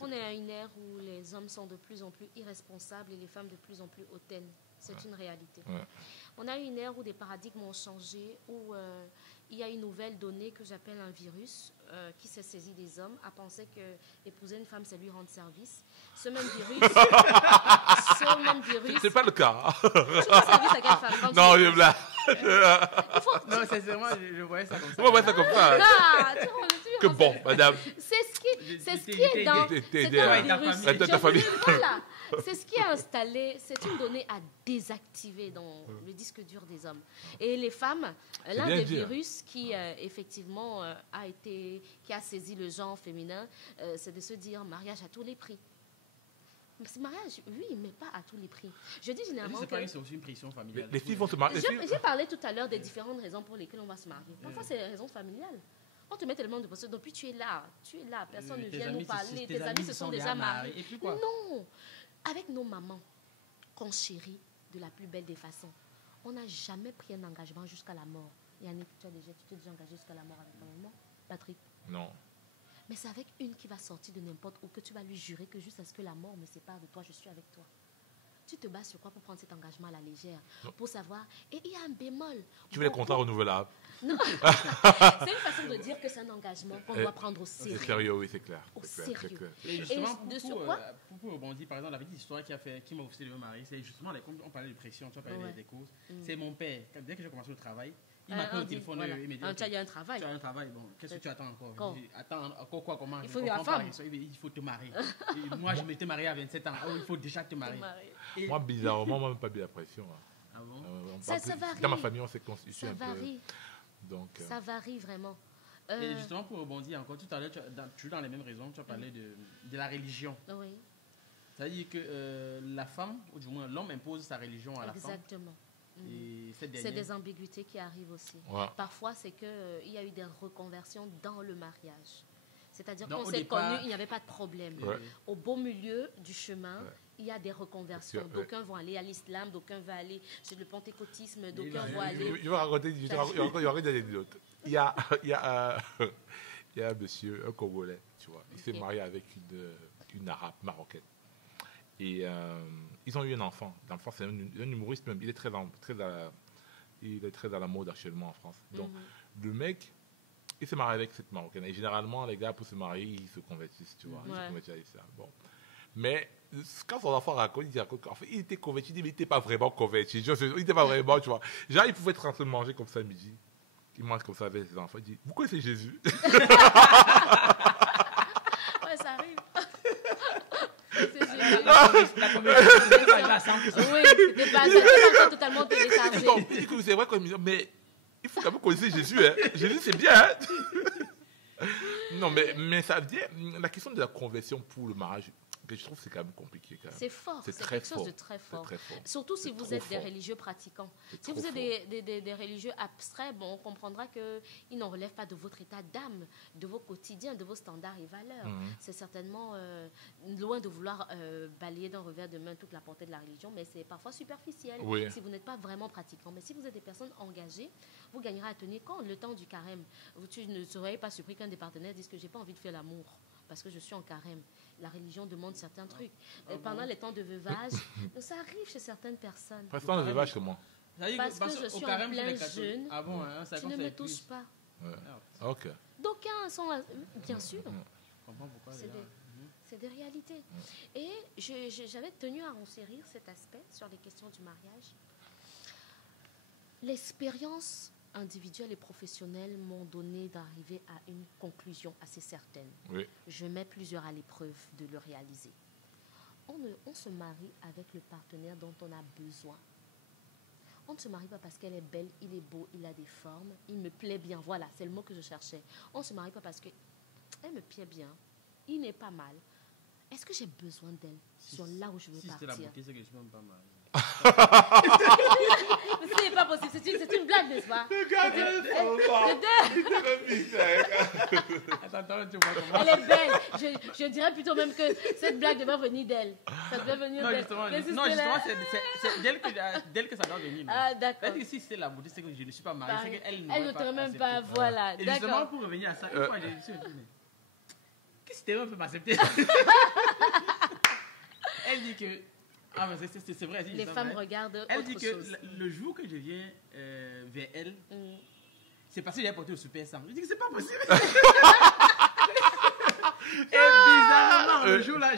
On est à une ère où les hommes sont de plus en plus irresponsables et les femmes de plus en plus hautaines. C'est une réalité. Ouais. On a une ère où des paradigmes ont changé, où il y a une nouvelle donnée que j'appelle un virus qui s'est saisi des hommes, à penser que épouser une femme, c'est lui rendre service. Ce même virus, C'est pas le cas. tu rends service à quelle femme quand Non, tu je épouses? blague. Non, sincèrement, je voyais ça comme ça. On va voir ça comme ça. Ah, Que bon, madame. C'est ce qui Je est dans... t'ai C'est aidé, un ouais. virus. Avec ta famille. Voilà. C'est ce qui est installé, c'est une donnée à désactiver dans le disque dur des hommes. Et les femmes, l'un bien des dit, hein. virus qui effectivement qui a saisi le genre féminin, c'est de se dire mariage à tous les prix. C'est mariage, oui, mais pas à tous les prix. Je dis généralement C'est que... pareil, c'est aussi une pression familiale. Les filles vont se marier. J'ai parlé tout à l'heure des différentes raisons pour lesquelles on va se marier. Parfois, c'est des raisons familiales. On te met tellement de pression. Depuis, tu es là, personne ne vient nous parler. Tes amis se sont déjà mariés. Et puis quoi? Non, avec nos mamans, qu'on chérit de la plus belle des façons, on n'a jamais pris un engagement jusqu'à la mort. Yannick, tu t'es déjà engagé jusqu'à la mort avec ta maman? Patrick? Non. Mais c'est avec une qui va sortir de n'importe où que tu vas lui jurer que juste à ce que la mort me sépare de toi, je suis avec toi. Tu te bases sur quoi pour prendre cet engagement à la légère? Pour savoir. Et il y a un bémol. Tu veux les contrats renouvelables? Non. C'est une façon de dire que c'est un engagement qu'on doit prendre au C'est sérieux. sérieux, oui, c'est clair. Au C'est clair, sérieux. c'est clair. Et justement, Et sur quoi? pour rebondir, par exemple, la petite histoire qui m'a officié de me marier, c'est justement, comme on parlait de pression, tu as parlé Ouais. des causes. C'est mon père, dès que j'ai commencé le travail, il On m'appelle au dit, téléphone, voilà. il me dit, Tu as eu un travail. tu as un travail, bon, qu'est-ce que tu attends encore? Quand? Je dis, attends, encore quoi, comment? Il Je faut comprends la pas femme. question. Il faut te marier. Et moi, je m'étais marié à 27 ans. Oh, il faut déjà te marier. Et- Moi, bizarrement, moi, même pas bien la pression. Hein. Ah bon? Ça varie. Dans ma famille, on s'est constitué Ça un peu. varie. Donc, Ça varie vraiment. Et justement, pour rebondir encore, tout à l'heure, toujours dans les mêmes raisons, tu as parlé de la religion. Oui, C'est-à-dire que la femme, ou du moins l'homme, impose sa religion à la femme. exactement. Et cette C'est dernière, des ambiguïtés qui arrivent aussi. ouais. Parfois, c'est qu'il y a eu des reconversions dans le mariage. C'est-à-dire Donc, qu'on au s'est départ- connus, il n'y avait pas de problème. Ouais. Au beau milieu du chemin, Ouais. il y a des reconversions. Ouais. D'aucuns vont aller à l'islam, d'aucuns vont aller chez le pentecôtisme, d'aucuns ouais. vont aller... Je vais raconter, il y aura des anecdotes. Il y a un monsieur, un Congolais, tu vois. Il s'est Ok. marié avec une arabe marocaine. Et ils ont eu un enfant. L'enfant, c'est un humoriste même. Il est très à la mode actuellement en France. Donc, le mec, il s'est marié avec cette marocaine. Et généralement, les gars, pour se marier, ils se convertissent, tu vois. Ils se Ouais. convertissent à l'islam. Bon. Mais quand son enfant raconte, il raconte qu'en fait, il était converti, mais il n'était pas vraiment converti. Il n'était pas vraiment, tu vois. Genre, il pouvait être en train de manger comme ça à midi. Il mange comme ça avec ses enfants. Il dit, vous connaissez Jésus? Ouais, ça arrive. C'est génial. la conversation n'est pas arrivée à 100%. Oui, c'était pas totalement téléchargé. Non, il dit que c'est vrai qu'on me mais il faut quand même connaître Jésus. Hein. Jésus, c'est bien. Hein. Non, mais ça vient. La question de la conversion pour le mariage, que je trouve que c'est quand même compliqué. Quand même. C'est fort, C'est c'est très quelque chose fort. de très C'est fort. très fort. Surtout si C'est vous trop êtes des fort. religieux pratiquants. C'est Si trop vous êtes fort. des religieux abstraits, bon, on comprendra qu'ils n'en relèvent pas de votre état d'âme, de vos quotidiens, de vos standards et valeurs. C'est certainement loin de vouloir balayer d'un revers de main toute la portée de la religion, mais c'est parfois superficiel Oui. si vous n'êtes pas vraiment pratiquant. Mais si vous êtes des personnes engagées, vous gagnerez à tenir compte le temps du carême. Tu ne serais pas surpris qu'un des partenaires dise que j'ai pas envie de faire l'amour parce que je suis en carême. La religion demande certains trucs. Pendant les temps de veuvage, ça arrive chez certaines personnes. Prestant le veuvage, comment? C'est-à-dire Parce que je au suis en carême, chez plein les catholiques- jeûne. Ah bon, hein, ça Tu ne fait me plus. touches pas. Ouais. Ah, Ok. D'aucuns sont... Bien sûr, je comprends pourquoi. c'est déjà. c'est des réalités. Et j'avais tenu à enserrir cet aspect sur les questions du mariage. L'expérience individuelle et professionnelle m'ont donné d'arriver à une conclusion assez certaine. Oui. Je mets plusieurs à l'épreuve de le réaliser. On se marie avec le partenaire dont on a besoin. On ne se marie pas parce qu'elle est belle, il est beau, il a des formes, il me plaît bien. Voilà, c'est le mot que je cherchais. On ne se marie pas parce qu'elle me plaît bien, il n'est pas mal. est-ce que j'ai besoin d'elle sur là où je veux Si c'était la partir? beauté, c'est que je suis même pas marié. Mais ce n'est pas possible, c'est une blague, n'est-ce pas? Attends, tu vois comment. Elle est belle. Je dirais plutôt même que cette blague devait venir d'elle. Ça devait venir Non, d'elle. justement, Mais si non, c'était justement là- c'est d'elle que ça doit venir. non. Ah, d'accord. C'est-à-dire que si c'est la beauté, c'est que je ne suis pas marié. C'est qu'elle Elle ne t'aurait même accepté. pas. Voilà, Et justement, d'accord. pour revenir à ça, une fois, j'ai dit, mais qu'est-ce que tu peut m'accepter? Elle dit que. Ah, mais c'est vrai. elle dit, Les c'est femmes vrai. regardent Elle autre dit que chose. le jour que je viens vers elle, Mm. c'est parce que j'ai porté au super sang. Je dis que c'est pas possible. Et bizarrement, le jour là,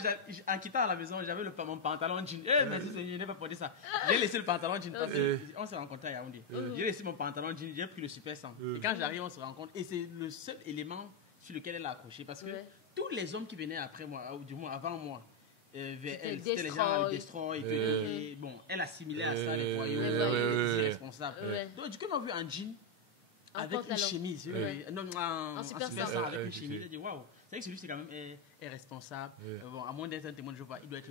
en quittant à la maison, j'avais mon pantalon jean. Merci Seigneur, je n'ai pas porté ça. J'ai laissé le pantalon jean parce qu'on s'est rencontrés à Yaoundé. J'ai laissé mon pantalon jean, j'ai pris le super sang. Et quand j'arrive, on se rencontre. Et c'est le seul élément sur lequel elle a accroché. Parce que Ouais. tous les hommes qui venaient après moi, ou du moins avant moi, vers elle, C'était c'était les gens Destroy. Destroy et tout. Et bon, elle assimilait à ça les voyous, Ouais, les ouais. irresponsables. Ouais. Donc, du coup, elle m'a vu en jean. En Avec pantalon. une chemise, Ouais. non, en super super sang. sang, avec Ouais, une je chemise. sais. J'ai dit waouh, c'est vrai que celui-ci quand même est responsable. Ouais. Bon, à moins d'être un témoin de Jéhovah, il doit être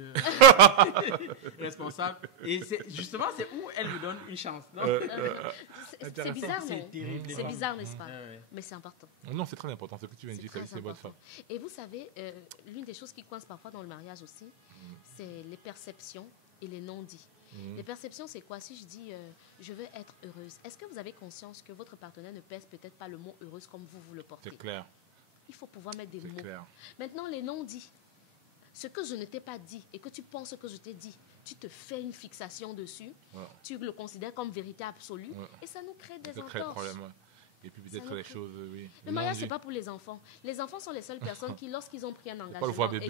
responsable. Et justement, c'est où elle me donne une chance. Non? C'est bizarre, C'est non? terrible. C'est bizarre, n'est-ce pas? Ouais. Mais c'est important. Non, c'est très important. Ce que tu viens de dire, très c'est bonne important. femme. Et vous savez, l'une des choses qui coince parfois dans le mariage aussi, c'est les perceptions et les non-dits. Les perceptions, c'est quoi? Si je dis je veux être heureuse, est-ce que vous avez conscience que votre partenaire ne pèse peut-être pas le mot heureuse comme vous le portez? C'est clair. Il faut pouvoir mettre des C'est mots. clair. Maintenant, les non-dits. Ce que je ne t'ai pas dit et que tu penses que je t'ai dit, tu te fais une fixation dessus, Ouais. tu le considères comme vérité absolue Ouais. et ça nous crée des C'est très le entorses. problème. Ouais. Et puis peut-être nous les crée- choses, oui. Le mariage, Non, c'est pas pour les enfants. Les enfants sont les seules personnes qui, lorsqu'ils ont pris un pas le engagement voir bébé.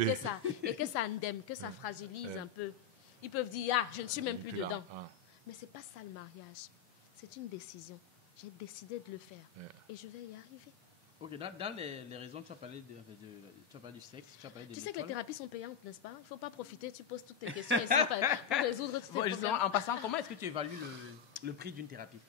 et que ça endème, que ça fragilise un peu, ils peuvent dire ah, je ne suis même plus là. dedans. Ah. Mais c'est pas ça le mariage. C'est une décision. J'ai décidé de le faire Ouais. et je vais y arriver. Ok, dans les raisons, tu as parlé tu as parlé du sexe, tu as parlé de Tu sais que les l'école. thérapies sont payantes, n'est-ce pas? Il ne faut pas profiter, tu poses toutes tes questions ici pour résoudre tous tes Bon, justement, problèmes. en passant, comment est-ce que tu évalues le prix d'une thérapie?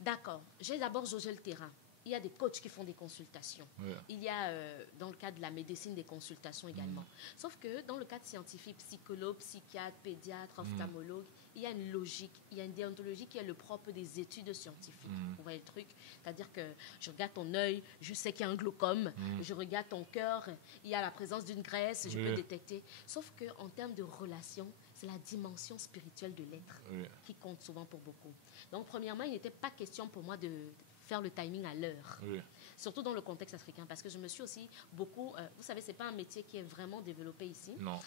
D'accord. J'ai d'abord jaugé le terrain. Il y a des coachs qui font des consultations. Ouais. Il y a, dans le cadre de la médecine, des consultations également. Sauf que dans le cadre scientifique, psychologue, psychiatre, pédiatre, ophtalmologue, il y a une logique, il y a une déontologie qui est le propre des études scientifiques. Vous voyez le truc? C'est-à-dire que je regarde ton œil, je sais qu'il y a un glaucome, je regarde ton cœur, il y a la présence d'une graisse, je peux détecter. Sauf qu'en termes de relation, c'est la dimension spirituelle de l'être Oui. qui compte souvent pour beaucoup. Donc, premièrement, il n'était pas question pour moi de faire le timing à l'heure, Oui. surtout dans le contexte africain, parce que je me suis aussi beaucoup... vous savez, ce n'est pas un métier qui est vraiment développé ici. Non.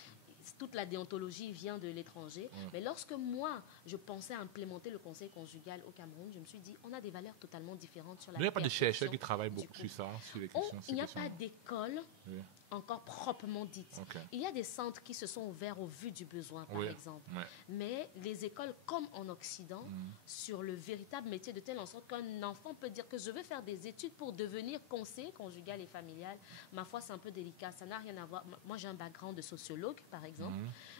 Toute la déontologie vient de l'étranger. Mais lorsque moi, je pensais à implémenter le conseil conjugal au Cameroun, je me suis dit, on a des valeurs totalement différentes sur la Il n'y a pas de perception chercheurs qui travaillent du beaucoup couple. sur ça, sur les On- questions. il n'y a ces pas questions. d'école Oui. encore proprement dite. Ok. Il y a des centres qui se sont ouverts au vu du besoin, par Oui. exemple. Ouais. Mais les écoles, comme en Occident, sur le véritable métier de telle en sorte qu'un enfant peut dire que je veux faire des études pour devenir conseiller conjugal et familial, ma foi, c'est un peu délicat. Ça n'a rien à voir. Moi, j'ai un background de sociologue, par exemple,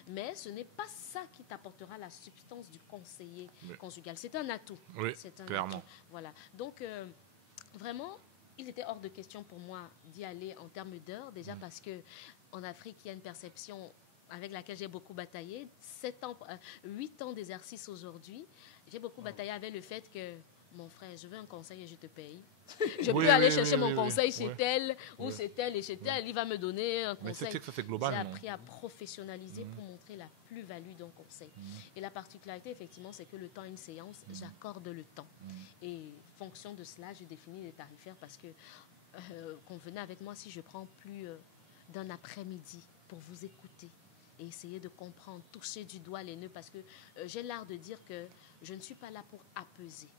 mais ce n'est pas ça qui t'apportera la substance du conseiller Oui. conjugal. C'est un atout. Oui, C'est un clairement. atout. Voilà. Donc, vraiment, il était hors de question pour moi d'y aller en termes d'heures, déjà parce que en Afrique, il y a une perception avec laquelle j'ai beaucoup bataillé. 8 ans d'exercice aujourd'hui, j'ai beaucoup bataillé avec le fait que, mon frère, je veux un conseil et je te paye. Je Oui, peux aller oui, chercher oui, mon oui, conseil oui. chez Ouais. tel ou Ouais. c'est tel et chez tel, il va me donner un Mais conseil. c'est que ça, c'est J'ai global. non? appris à professionnaliser pour montrer la plus-value d'un conseil. Et la particularité, effectivement, c'est que le temps à une séance, j'accorde le temps. Et fonction de cela, je définis les tarifaires parce que, convenez avec moi, si je prends plus d'un après-midi pour vous écouter et essayer de comprendre, toucher du doigt les nœuds, parce que j'ai l'art de dire que je ne suis pas là pour apaiser.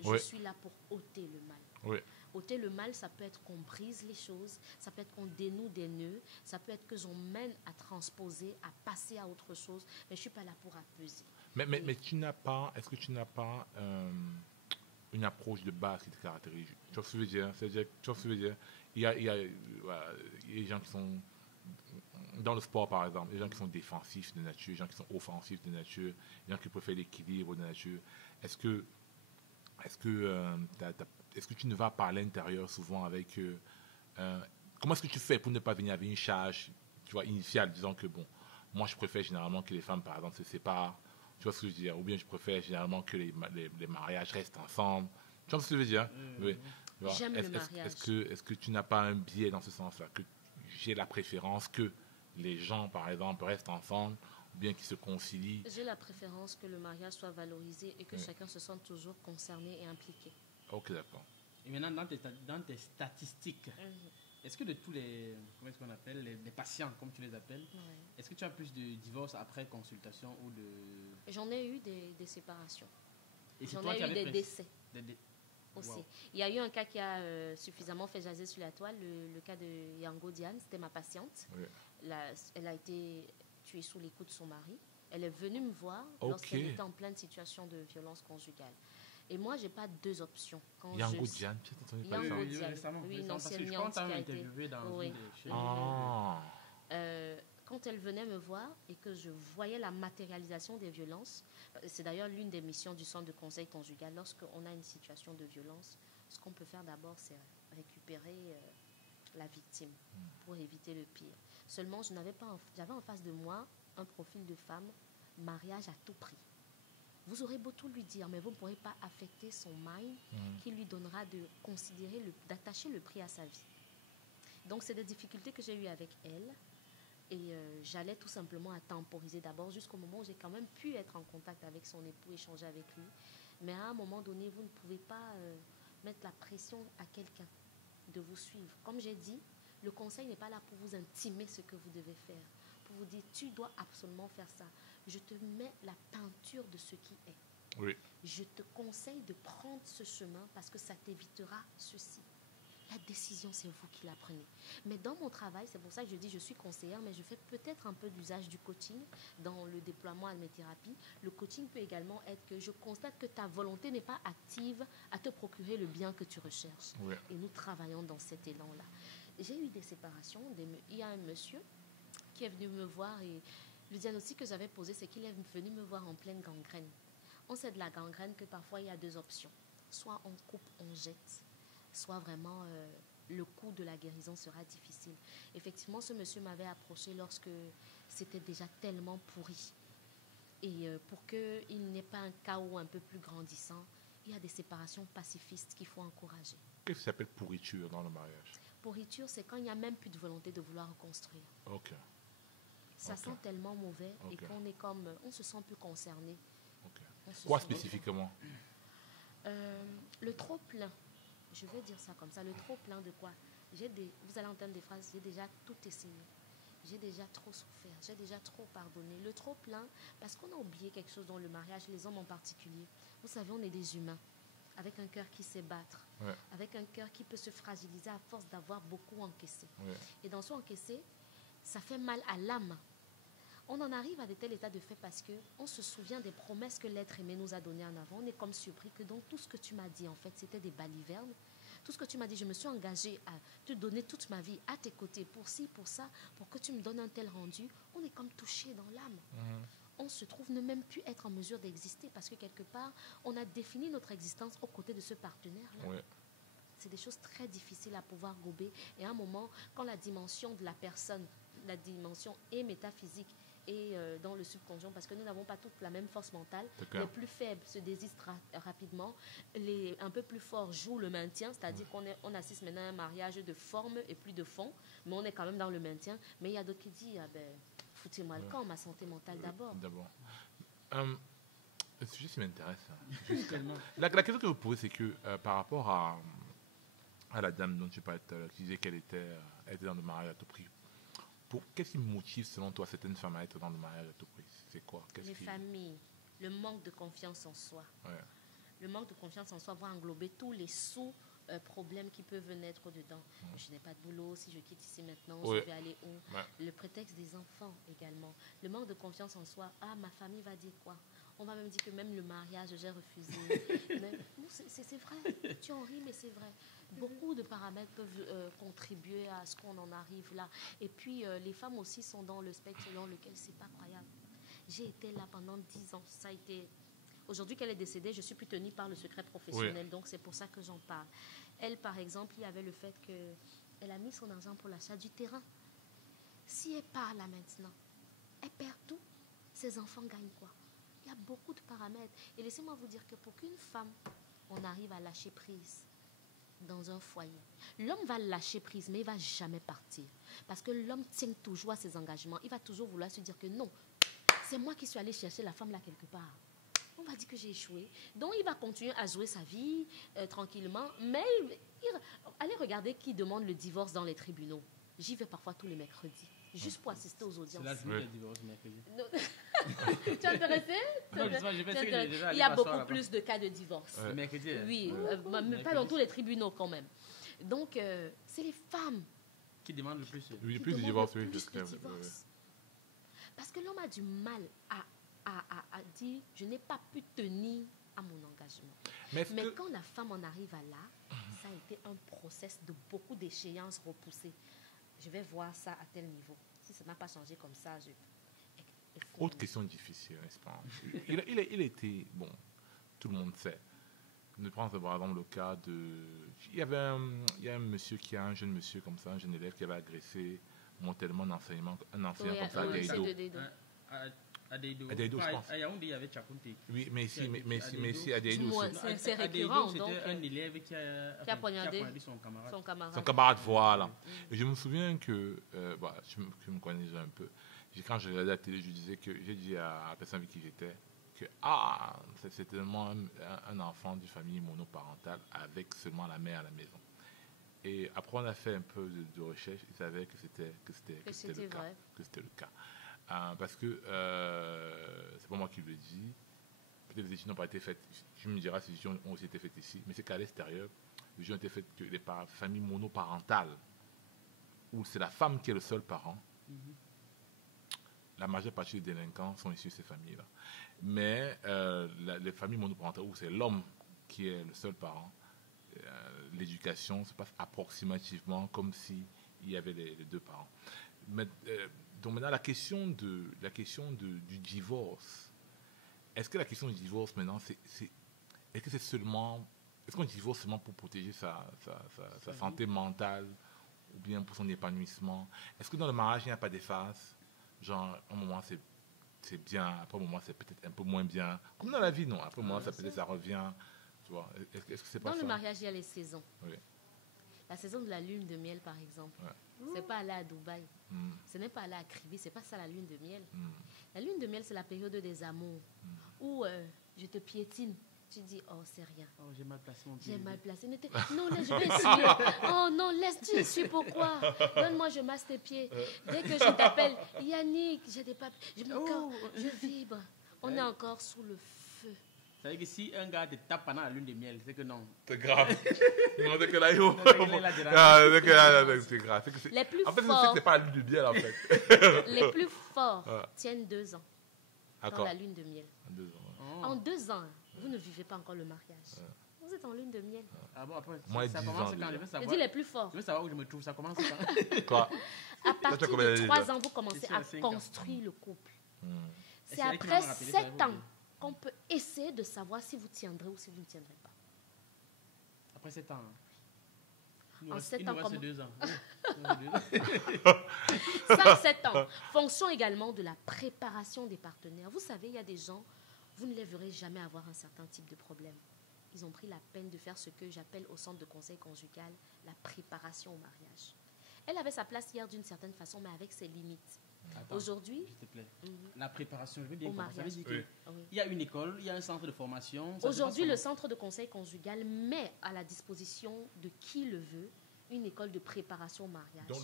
Je Oui. suis là pour ôter le mal. Oui. Ôter le mal, ça peut être qu'on brise les choses, ça peut être qu'on dénoue des nœuds, ça peut être que j'en mène à transposer, à passer à autre chose, mais je ne suis pas là pour apaiser. Mais tu n'as pas, est-ce que tu n'as pas une approche de base qui te caractérise? Tu vois ce que je veux dire? C'est-à-dire, tu vois ce que je veux dire? Il y a des gens qui sont dans le sport, par exemple, des gens qui sont défensifs de nature, des gens qui sont offensifs de nature, des gens qui préfèrent l'équilibre de nature. Est-ce que tu ne vas pas à l'intérieur souvent avec... comment est-ce que tu fais pour ne pas venir avec une charge tu vois, initiale, disant que, bon, moi, je préfère généralement que les femmes, par exemple, se séparent. Tu vois ce que je veux dire? Ou bien je préfère généralement que les mariages restent ensemble. Tu vois ce que je veux dire? Oui. Tu vois, J'aime le mariage. est-ce que tu n'as pas un biais dans ce sens-là? Que j'ai la préférence que les gens, par exemple, restent ensemble, ou bien qu'ils se concilient? J'ai la préférence que le mariage soit valorisé et que chacun se sente toujours concerné et impliqué. Ok, d'accord. Et maintenant, dans tes statistiques, est-ce que de tous les, comment est-ce qu'on appelle, les patients, comme tu les appelles, Ouais. est-ce que tu as plus de divorces après consultation ou de... J'en ai eu des séparations. Et c'est J'en toi qui ai eu avais des pré- décès des- aussi. Wow. Il y a eu un cas qui a suffisamment fait jaser sur la toile, le cas de Yango Diane, c'était ma patiente. Oui. Elle a été tuée sous les coups de son mari. Elle est venue me voir Ok. lorsqu'elle était en pleine situation de violence conjugale. Et moi, j'ai pas deux options. Quand Yango je- Diane, tu as entendu Yango parler de ça? Oui, Diane. récemment, Oui, récemment, une parce que ancienne je pense niante qui a t'avoir été... interviewé dans Oui. une des chaînes. Ah, Quand elle venait me voir et que je voyais la matérialisation des violences, c'est d'ailleurs l'une des missions du centre de conseil conjugal. Lorsqu'on a une situation de violence, ce qu'on peut faire d'abord, c'est récupérer la victime pour éviter le pire. Seulement, j'avais en face de moi un profil de femme, mariage à tout prix. Vous aurez beau tout lui dire, mais vous ne pourrez pas affecter son mind qui lui donnera d'attacher le prix à sa vie. Donc, c'est des difficultés que j'ai eues avec elle. Et j'allais tout simplement à temporiser d'abord jusqu'au moment où j'ai quand même pu être en contact avec son époux, échanger avec lui. Mais à un moment donné, vous ne pouvez pas mettre la pression à quelqu'un de vous suivre. Comme j'ai dit, le conseil n'est pas là pour vous intimer ce que vous devez faire, pour vous dire tu dois absolument faire ça. Je te mets la peinture de ce qui est. oui. Je te conseille de prendre ce chemin parce que ça t'évitera ceci. La décision, c'est vous qui la prenez. Mais dans mon travail, c'est pour ça que je dis je suis conseillère, mais je fais peut-être un peu d'usage du coaching dans le déploiement à mes thérapies. Le coaching peut également être que je constate que ta volonté n'est pas active à te procurer le bien que tu recherches. Oui. Et nous travaillons dans cet élan-là. J'ai eu des séparations. Il y a un monsieur qui est venu me voir et le diagnostic que j'avais posé, c'est qu'il est venu me voir en pleine gangrène. On sait de la gangrène que parfois il y a deux options. Soit on coupe, on jette, soit vraiment le coût de la guérison sera difficile. Effectivement, ce monsieur m'avait approché lorsque c'était déjà tellement pourri. Et pour qu'il n'ait pas un chaos un peu plus grandissant, il y a des séparations pacifistes qu'il faut encourager. Qu'est-ce qui s'appelle pourriture dans le mariage? Pourriture, c'est quand il n'y a même plus de volonté de vouloir reconstruire. Ok. Ça Ok. sent tellement mauvais et Ok. qu'on est comme, on se sent plus concerné. Ok. On se Quoi sent- spécifiquement? Le trop plein, je vais dire ça comme ça, le trop plein de quoi? Vous allez entendre des phrases, j'ai déjà tout essayé, j'ai déjà trop souffert, j'ai déjà trop pardonné. Le trop plein, parce qu'on a oublié quelque chose dans le mariage, les hommes en particulier. Vous savez, on est des humains, avec un cœur qui sait battre, Ouais. avec un cœur qui peut se fragiliser à force d'avoir beaucoup encaissé. Ouais. Et dans ce encaissé, ça fait mal à l'âme. On en arrive à de tels états de fait parce qu'on se souvient des promesses que l'être aimé nous a données en avant. On est comme surpris que donc tout ce que tu m'as dit, en fait, c'était des balivernes. Tout ce que tu m'as dit, je me suis engagée à te donner toute ma vie à tes côtés pour ci, pour ça, pour que tu me donnes un tel rendu. On est comme touché dans l'âme. On se trouve ne même plus être en mesure d'exister parce que quelque part, on a défini notre existence aux côtés de ce partenaire-là. Ouais. C'est des choses très difficiles à pouvoir gober. Et à un moment, quand la dimension de la personne, la dimension est métaphysique et dans le subconscient, parce que nous n'avons pas toutes la même force mentale, D'accord. les plus faibles se désistent rapidement, les un peu plus forts jouent le maintien, c'est-à-dire qu'on assiste maintenant à un mariage de forme et plus de fond, mais on est quand même dans le maintien. Mais il y a d'autres qui disent, ah ben, foutez-moi le camp, ma santé mentale d'abord. D'abord. Le sujet, ça m'intéresse. Tellement. La question que je vous posez, c'est que par rapport à la dame dont tu parlais tout à l'heure, qui disait qu'elle était dans le mariage à tout prix, qu'est-ce qui motive, selon toi, certaines femmes à être dans le mariage à tout prix? C'est quoi? Les familles, le manque de confiance en soi. Ouais. Le manque de confiance en soi va englober tous les sous-problèmes qui peuvent naître dedans. Je n'ai pas de boulot, si je quitte ici maintenant, Ouais. je vais aller où? Ouais. Le prétexte des enfants également. Le manque de confiance en soi. Ah, ma famille va dire quoi? On va même dire que même le mariage, j'ai refusé. Mais non, c'est vrai. Tu en ris, mais c'est vrai. Beaucoup de paramètres peuvent contribuer à ce qu'on en arrive là. Et puis, les femmes aussi sont dans le spectre selon lequel c'est pas croyable. J'ai été là pendant 10 ans. Ça a été... Aujourd'hui qu'elle est décédée, je suis plus tenue par le secret professionnel. Oui. Donc, c'est pour ça que j'en parle. Elle, par exemple, il y avait le fait qu'elle a mis son argent pour l'achat du terrain. Si elle part là maintenant, elle perd tout. Ses enfants gagnent quoi? Il y a beaucoup de paramètres. Et laissez-moi vous dire que pour qu'une femme, on arrive à lâcher prise dans un foyer, l'homme va lâcher prise, mais il ne va jamais partir. Parce que l'homme tient toujours à ses engagements. Il va toujours vouloir se dire que non, c'est moi qui suis allé chercher la femme là quelque part. On va dire que j'ai échoué. Donc, il va continuer à jouer sa vie tranquillement. Mais allez regarder qui demande le divorce dans les tribunaux. J'y vais parfois tous les mercredis, juste pour assister aux audiences. C'est là que je divorce mercredi. Tu es intéressé? Non, justement, je vais déjà Il y a beaucoup plus de cas de divorce. Le mercredi. Oui, mais pas dans tous les tribunaux quand même. Donc, c'est les femmes Qui demandent le plus. Oui, qui plus de demandent divorce, le oui, plus c'est de clair. divorce. Parce que l'homme a du mal à dire « je n'ai pas pu tenir à mon engagement ». Mais Mais quand la femme en arrive à là, ça a été un process de beaucoup d'échéances repoussées. Je vais voir ça à tel niveau. Si ça n'a pas changé comme ça, Autre question difficile, n'est-ce pas? Il était, bon, tout le monde sait. Ne prendre par exemple le cas de... Il y a un monsieur qui a un jeune monsieur comme ça, un jeune élève qui avait agressé mortellement un enseignant comme ça à Deido. À Deido. À Deido, je pense. À Yaoundé, il y avait Tchakounte. Oui, mais ici à Deido Dis-moi, aussi. c'est récurrent, donc. C'était un élève qui a poignardé son camarade. Son camarade, voilà. Et je me souviens que, tu me connais déjà un peu, quand je regardais la télé, je disais que j'ai dit à la personne avec qui j'étais que c'est tellement un enfant d'une famille monoparentale avec seulement la mère à la maison. Et après, on a fait un peu de recherche, ils savaient que c'était le cas. Que c'était le cas. Parce que c'est pas moi qui le dis. Peut-être les études n'ont pas été faites. Tu me diras si les études ont aussi été faites ici. Mais c'est qu'à l'extérieur, les études ont été faites que les familles monoparentales, où c'est la femme qui est le seul parent, la majeure partie des délinquants sont issus de ces familles-là. Mais les familles monoparentales, où c'est l'homme qui est le seul parent, l'éducation se passe approximativement comme s'il y avait les deux parents. Mais, donc maintenant, la question du divorce, est-ce que la question du divorce maintenant, est-ce qu'on divorce seulement pour protéger sa santé mentale ou bien pour son épanouissement? Est-ce que dans le mariage, il n'y a pas des phases? Genre, un moment, c'est bien, après un moment, c'est peut-être un peu moins bien. Comme dans la vie, non? Après un moment, ça revient. Tu vois? Est-ce que c'est pas ça? Dans le mariage, il y a les saisons. Oui. La saison de la lune de miel, par exemple. Ouais. C'est pas aller à Dubaï. Ce n'est pas aller à Kribi. C'est pas ça la lune de miel. La lune de miel, c'est la période des amours où je te piétine. Tu dis, oh, c'est rien. Oh, j'ai mal placé mon pied. J'ai mal placé. Non, laisse, je vais essuyer. Oh non, laisse, tu essuies pourquoi? Donne-moi, je masse tes pieds. Dès que je t'appelle, Yannick, j'ai des papiers. Je vibre. On est encore sous le feu. Ça veut dire que si un gars te tape pendant la lune de miel, c'est que non. C'est grave. Non, c'est que là, c'est grave. Les plus en fait, forts, c'est pas la lune de miel, en fait. les plus forts tiennent 2 ans dans la lune de miel. En 2 ans. Oh. En 2 ans, vous ne vivez pas encore le mariage. Vous êtes en lune de miel. Ah bon, après, Moi, ça 10 commence ans, quand déjà. je veux Je savoir. dis les plus forts. Je veux savoir où je me trouve. Ça commence quand? Quoi? À partir combien de d'années 3 déjà? ans, vous commencez Ici, à à 5 ans. construire le couple. C'est c'est elle qui après m'a rappelé, 7 ça, ans qu'on peut essayer de savoir si vous tiendrez ou si vous ne tiendrez pas. Après 7 ans. En 7 ans, Il nous reste 2 ans. Ça, 7 ans. Fonction également de la préparation des partenaires. Vous savez, il y a des gens, vous ne les verrez jamais avoir un certain type de problème. Ils ont pris la peine de faire ce que j'appelle au centre de conseil conjugal la préparation au mariage. Elle avait sa place hier d'une certaine façon, mais avec ses limites. Attends, Aujourd'hui, s'il te plaît. La préparation, je veux bien au comprendre. Ça veut mariage. dire qu'il y a une école, il y a un centre de formation. Aujourd'hui, le centre de conseil conjugal met à la disposition de qui le veut une école de préparation au mariage. Donc,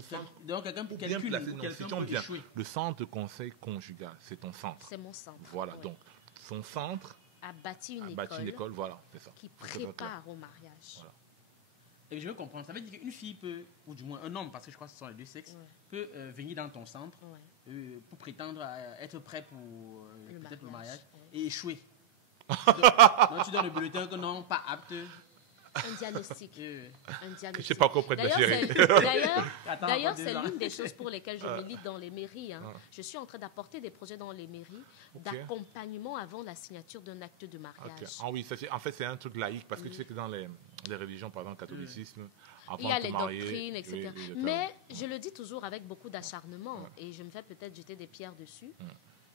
quelqu'un peut Bien placé, non, quelqu'un citons peut bien. échouer. Le centre de conseil conjugal, c'est ton centre. C'est mon centre. Voilà, Ouais. donc son centre A bâti une a bâti une école, voilà, c'est ça. qui C'est très clair. prépare au mariage. Voilà. Et je veux comprendre. Ça veut dire qu'une fille peut, ou du moins un homme, parce que je crois que ce sont les deux sexes, peut venir dans ton centre pour prétendre à être prêt pour peut-être le mariage et échouer. Donc tu donnes le bulletin que non, pas apte. Un diagnostic. Oui, oui. Un Je diagnostic. ne sais pas encore prête de D'ailleurs, gérer. Attends, d'ailleurs, encore c'est 2 ans. l'une des choses pour lesquelles je milite dans les mairies. Hein. Ah. Je suis en train d'apporter des projets dans les mairies Ok. d'accompagnement avant la signature d'un acte de Ok. mariage. Ah oui, en fait, c'est un truc laïque parce que tu sais que dans les religions, par exemple, le catholicisme, avant Il y a de te les marier, doctrines, etc. oui, exactement. Mais je le dis toujours avec beaucoup d'acharnement Ouais. et je me fais peut-être jeter des pierres dessus. Ouais.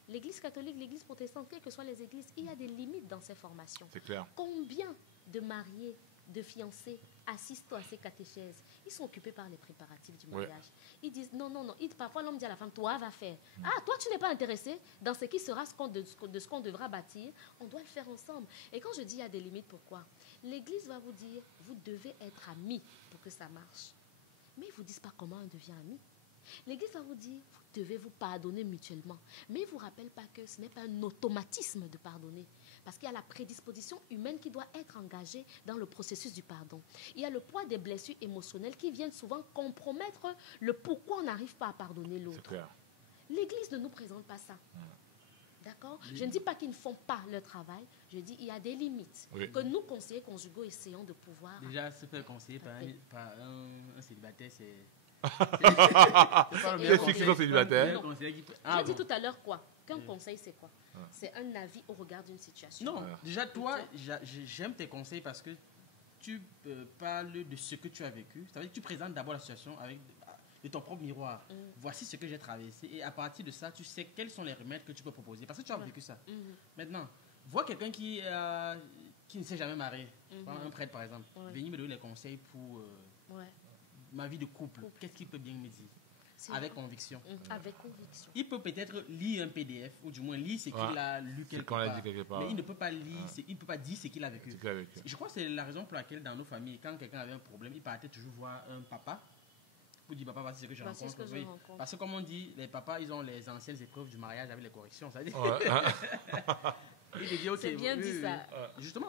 L'Église catholique, l'Église protestante, quelles que soient les églises, il y a des limites dans ces formations. C'est clair. Combien de mariés, de fiancés assistent à ces catéchèses? Ils sont occupés par les préparatifs du Ouais. mariage. Ils disent non, non, non. Parfois, l'homme dit à la femme, toi, va faire. Ah, toi, tu n'es pas intéressé dans ce qui sera de ce qu'on devra bâtir. On doit le faire ensemble. Et quand je dis il y a des limites, pourquoi? L'Église va vous dire, vous devez être amis pour que ça marche. Mais ils ne vous disent pas comment on devient ami. L'Église va vous dire, vous devez vous pardonner mutuellement. Mais il ne vous rappelle pas que ce n'est pas un automatisme de pardonner. Parce qu'il y a la prédisposition humaine qui doit être engagée dans le processus du pardon. Il y a le poids des blessures émotionnelles qui viennent souvent compromettre le pourquoi on n'arrive pas à pardonner C'est l'autre. clair. L'Église ne nous présente pas ça. D'accord? Je ne dis pas qu'ils ne font pas leur travail. Je dis qu'il y a des limites Oui. que nous, conseillers conjugaux, essayons de pouvoir... Déjà, se faire conseiller par Tapez. un célibataire, c'est. C'est ceux qui sont célibataires. J'ai dit tout à l'heure quoi? Qu'un conseil, c'est quoi? C'est un avis au regard d'une situation. Non, Ouais. déjà, toi, j'aime tes conseils parce que tu parles de ce que tu as vécu. Ça veut dire que tu présentes d'abord la situation avec de ton propre miroir. Voici ce que j'ai traversé. Et à partir de ça, tu sais quels sont les remèdes que tu peux proposer. Parce que tu as vécu ça. Maintenant, vois quelqu'un qui ne s'est jamais marié. Un prêtre, par exemple. Ouais. Venir me donner les conseils pour Ouais. ma vie de couple. Qu'est-ce qu'il peut bien me dire? C'est Avec vrai. conviction. Avec conviction. Il peut peut-être lire un PDF, ou du moins lire ce qu'il Ouais. a lu quelque qu'on a part. dit quelque part. Mais il ne peut pas lire, il ne peut pas dire ce qu'il a vécu. C'est clair avec eux. Je crois que c'est la raison pour laquelle dans nos familles, quand quelqu'un avait un problème, il partait toujours voir un papa pour dire papa, voici ce que je Voici rencontre. ce que je Oui. rencontre. Parce que comme on dit, les papas, ils ont les anciennes épreuves du mariage avec les corrections. Ça veut dire, Ouais. il te dit, ok, C'est bien oui, dit oui, ça. oui. Justement,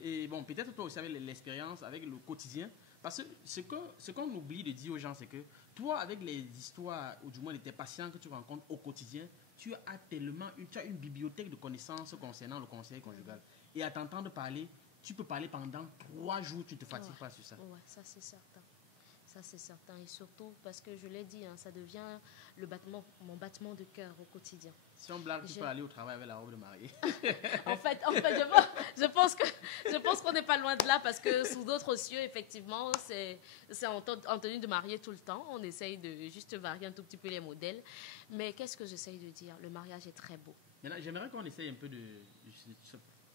et bon, peut-être toi aussi avec l'expérience, avec le quotidien. Parce que ce qu'on oublie de dire aux gens, c'est que toi, avec les histoires, ou du moins les tes patients que tu rencontres au quotidien, tu as tu as une bibliothèque de connaissances concernant le conseil conjugal. Et à t'entendre parler, tu peux parler pendant 3 jours, tu ne te fatigues pas sur ça. Ouais, ça c'est certain. Ça c'est certain. Et surtout parce que je l'ai dit, hein, ça devient mon battement de cœur au quotidien. Si on blague, tu peux aller au travail avec la robe de mariée. En fait, je pense qu'on n'est pas loin de là parce que sous d'autres cieux, effectivement, c'est en tenue de mariée tout le temps. On essaye de juste varier un tout petit peu les modèles. Mais qu'est-ce que j'essaye de dire? Le mariage est très beau. Maintenant, j'aimerais qu'on essaye un peu de...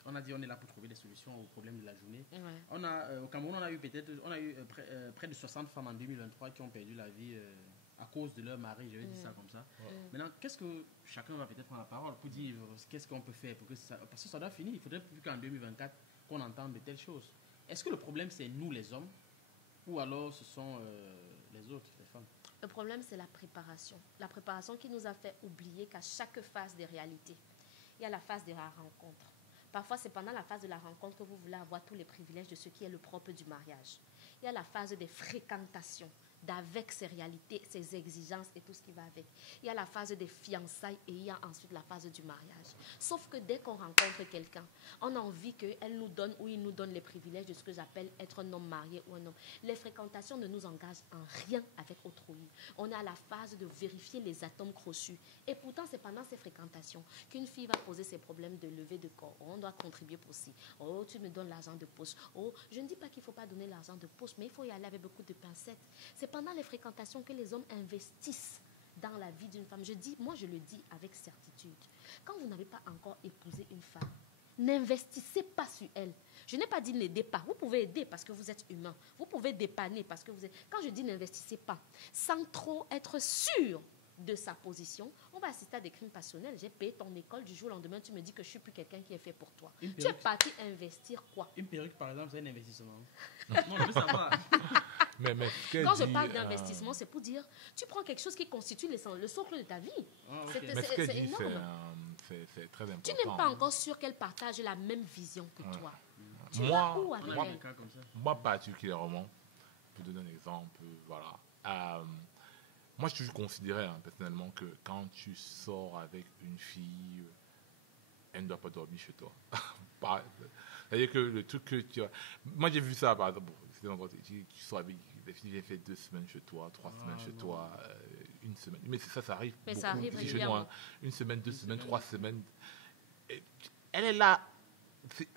On a dit on est là pour trouver des solutions aux problèmes de la journée. Ouais. On a, au Cameroun, on a eu près de 60 femmes en 2023 qui ont perdu la vie à cause de leur mari, je vais dire ça comme ça. Maintenant, qu'est-ce que chacun va peut-être prendre la parole pour dire qu'est-ce qu'on peut faire pour que ça... Parce que ça doit finir. Il faudrait plus qu'en 2024 qu'on entende de telles choses. Est-ce que le problème, c'est nous les hommes ou alors ce sont les autres, les femmes? Le problème, c'est la préparation. La préparation qui nous a fait oublier qu'à chaque phase des réalités, il y a la phase de la rencontre. Parfois, c'est pendant la phase de la rencontre que vous voulez avoir tous les privilèges de ce qui est le propre du mariage. Il y a la phase des fréquentations, d'avec ses réalités, ses exigences et tout ce qui va avec. Il y a la phase des fiançailles et il y a ensuite la phase du mariage. Sauf que dès qu'on rencontre quelqu'un, on a envie qu'elle nous donne ou il nous donne les privilèges de ce que j'appelle être un homme marié ou un homme. Les fréquentations ne nous engagent en rien avec autrui. On est à la phase de vérifier les atomes crochus. Et pourtant, c'est pendant ces fréquentations qu'une fille va poser ses problèmes de levée de corps. On doit contribuer pour ci. Oh, tu me donnes l'argent de poche. Oh, je ne dis pas qu'il ne faut pas donner l'argent de poche, mais il faut y aller avec beaucoup de pincettes. C'est pendant les fréquentations que les hommes investissent dans la vie d'une femme. Moi je le dis avec certitude. Quand vous n'avez pas encore épousé une femme, n'investissez pas sur elle. Je n'ai pas dit n'aidez pas. Vous pouvez aider parce que vous êtes humain. Vous pouvez dépanner parce que vous êtes... Quand je dis n'investissez pas, sans trop être sûr de sa position, on va assister à des crimes passionnels. J'ai payé ton école, du jour au lendemain, tu me dis que je ne suis plus quelqu'un qui est fait pour toi. Tu es parti investir quoi? Une perruque, par exemple, c'est un investissement. Non, je veux savoir. Mais Quand je parle d'investissement, c'est pour dire, tu prends quelque chose qui constitue le socle de ta vie. Ah, ok. Mais ce qu'elle C'est dit, énorme. c'est très important. Tu n'es pas encore sûr qu'elle partage la même vision que toi. Tu Moi- vas où avec On a elle? des cas comme ça. Moi, particulièrement, pour donner un exemple, voilà. Moi, je toujours considéré personnellement que quand tu sors avec une fille, elle ne doit pas dormir chez toi. C'est-à-dire que le truc que tu vois... Moi, j'ai vu ça, par exemple, bon, c'était encore... Tu sois avec les filles, j'ai fait 2 semaines chez toi, 3 semaines chez toi, 1 semaine. Mais ça arrive Mais beaucoup. ça arrive Ici, chez nous, régulièrement. 1 semaine, 2 semaines, 3 semaines. Et elle est là.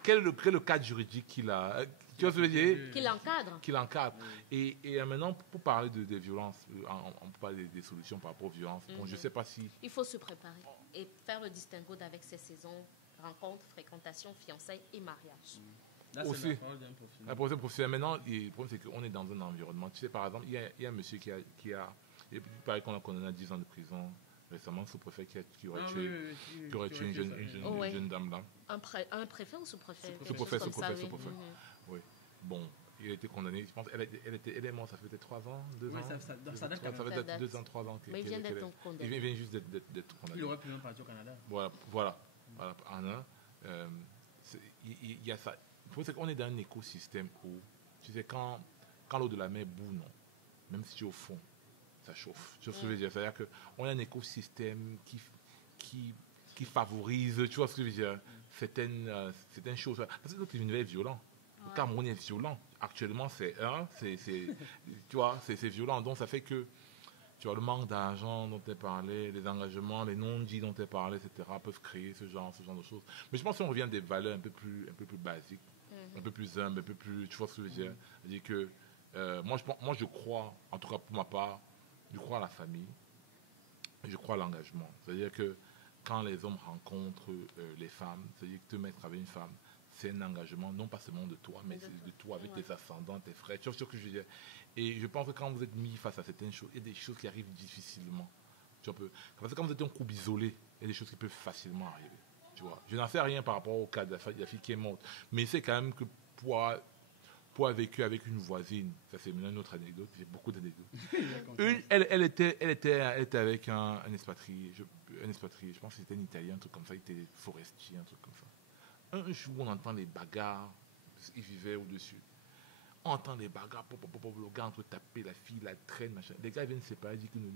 Quel est le cadre juridique qu'il a? Tu vois ce que je veux dire? Qui l'encadre. Qui l'encadre. Et maintenant, pour parler des violences, on peut parler des solutions par rapport aux violences. Bon, je ne sais pas si... Il faut se préparer et faire le distinguo avec ces saisons, rencontres, fréquentations, fiançailles et mariage. Là, c'est Aussi. la parole d'un professionnel. Un procès professionnel. Maintenant, le problème, c'est qu'on est dans un environnement. Tu sais, par exemple, il y a un monsieur qui a il paraît qu'on a condamné à 10 ans de prison récemment, sous-préfet qui aurait tué une jeune dame là. Un préfet ou sous-préfet? Sous-préfet. Oui. Oui. Bon, il a été condamné. Je pense elle est morte, ça fait peut-être 3 ans, 2 Oui, ans. ça date quand Ça même. fait peut-être 2 ans, 3 ans. Mais il vient d'être condamné. Il vient juste d'être condamné. Il aurait pu même partir au Canada. Voilà. En un, il y a ça. Le problème, c'est qu'on est dans un écosystème où, tu sais, quand l'eau de la mer bout, non, même si tu es au fond, ça chauffe. Tu vois ce que je veux dire? C'est-à-dire qu'on a un écosystème qui favorise, tu vois ce que je veux dire, certaines choses. Parce que l'autre est violent. Le Cameroun est violent. Actuellement, tu vois, c'est violent. Donc, ça fait que, tu vois, le manque d'argent dont tu as parlé, les engagements, les non-dits dont tu as parlé, etc., peuvent créer ce genre de choses. Mais je pense qu'on revient à des valeurs un peu plus basiques, un peu plus humbles, un peu plus, tu vois ce que je veux dire? C'est-à-dire que moi, je crois, en tout cas pour ma part, je crois à la famille, je crois à l'engagement. C'est-à-dire que quand les hommes rencontrent les femmes, c'est-à-dire que te mettre avec une femme, c'est un engagement, non pas seulement de toi, mais c'est de toi avec tes ascendants, tes frères. Tu vois ce que je veux dire? Et je pense que quand vous êtes mis face à certaines choses, il y a des choses qui arrivent difficilement. Parce que quand vous êtes un couple isolé, il y a des choses qui peuvent facilement arriver. Tu vois? Je n'en sais rien par rapport au cas de la fille qui est morte, mais c'est quand même que pour avoir vécu avec une voisine, ça c'est une autre anecdote, j'ai beaucoup d'anecdotes. Elle était avec un expatrié, je pense que c'était un Italien, un truc comme ça, il était forestier, un truc comme ça. Un jour, on entend les bagarres, il vivait au-dessus. On entend les bagarres, le gars entre taper la fille, la traîne, machin. Les gars viennent se séparer, ils disent que ne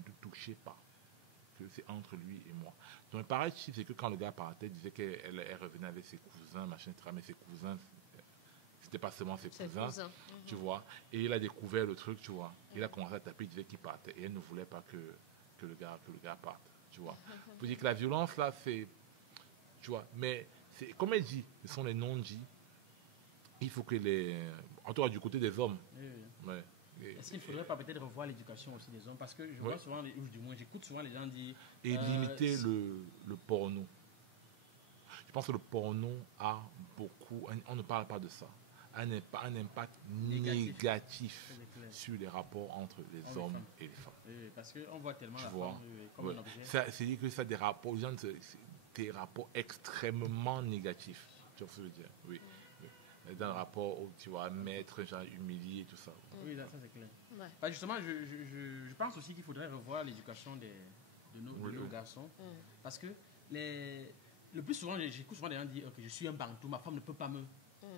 te touchez pas. Que c'est entre lui et moi. Donc, pareil, c'est que quand le gars partait, il disait qu'elle revenait avec ses cousins, machin, mais ses cousins, c'était pas seulement ses cousins, tu vois. Et il a découvert le truc, tu vois. Il a commencé à taper, il disait qu'il partait. Et elle ne voulait pas que le gars parte, tu vois. Faut dire que la violence, là, c'est... Tu vois, mais c'est, comme elle dit, ce sont les non-dits. Il faut que en tout cas du côté des hommes. Ouais. Est-ce qu'il ne faudrait pas peut-être revoir l'éducation aussi des hommes? Parce que je vois souvent, ou du moins j'écoute souvent les gens dire... Et limiter le porno. Je pense que le porno a beaucoup... On ne parle pas de ça. Un impact négatif sur les rapports entre les hommes et les femmes. Oui, parce qu'on voit tellement la vois, femme comme un objet. C'est-à-dire que ça a des rapports... des rapports extrêmement négatifs. Tu vois ce que je veux dire? Oui. Dans le rapport où tu vois maître, genre humilié, tout ça. Oui, ça c'est clair. Ouais. Bah, justement, je pense aussi qu'il faudrait revoir l'éducation de nos garçons. Parce que le plus souvent, j'écoute souvent les gens dire que je suis un bantou, ma femme ne peut pas me.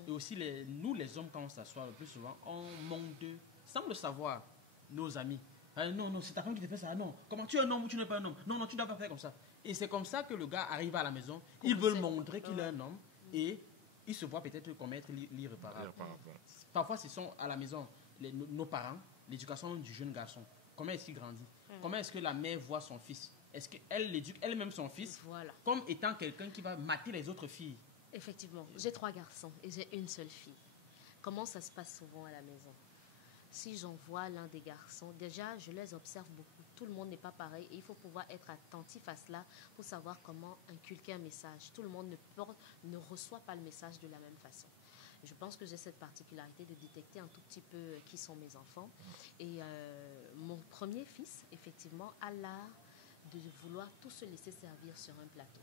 Et aussi, nous les hommes, quand on s'assoit, le plus souvent, on monte, sans le savoir, nos amis. Non, c'est ta femme qui te fait ça. Non, comment tu es un homme ou tu n'es pas un homme? Non, tu ne dois pas faire comme ça. Et c'est comme ça que le gars arrive à la maison, il veut montrer qu'il est un homme et il se voit peut-être commettre l'irréparable. Parfois, ce sont à la maison, nos parents, l'éducation du jeune garçon. Comment est-ce qu'il grandit? Comment est-ce que la mère voit son fils? Est-ce qu'elle l'éduque elle-même son fils comme étant quelqu'un qui va mater les autres filles? Effectivement, j'ai 3 garçons et j'ai une seule fille. Comment ça se passe souvent à la maison? Si j'en vois l'un des garçons, déjà, je les observe beaucoup. Tout le monde n'est pas pareil et il faut pouvoir être attentif à cela pour savoir comment inculquer un message. Tout le monde ne reçoit pas le message de la même façon. Je pense que j'ai cette particularité de détecter un tout petit peu qui sont mes enfants. Et mon premier fils, effectivement, a l'art de vouloir tout se laisser servir sur un plateau.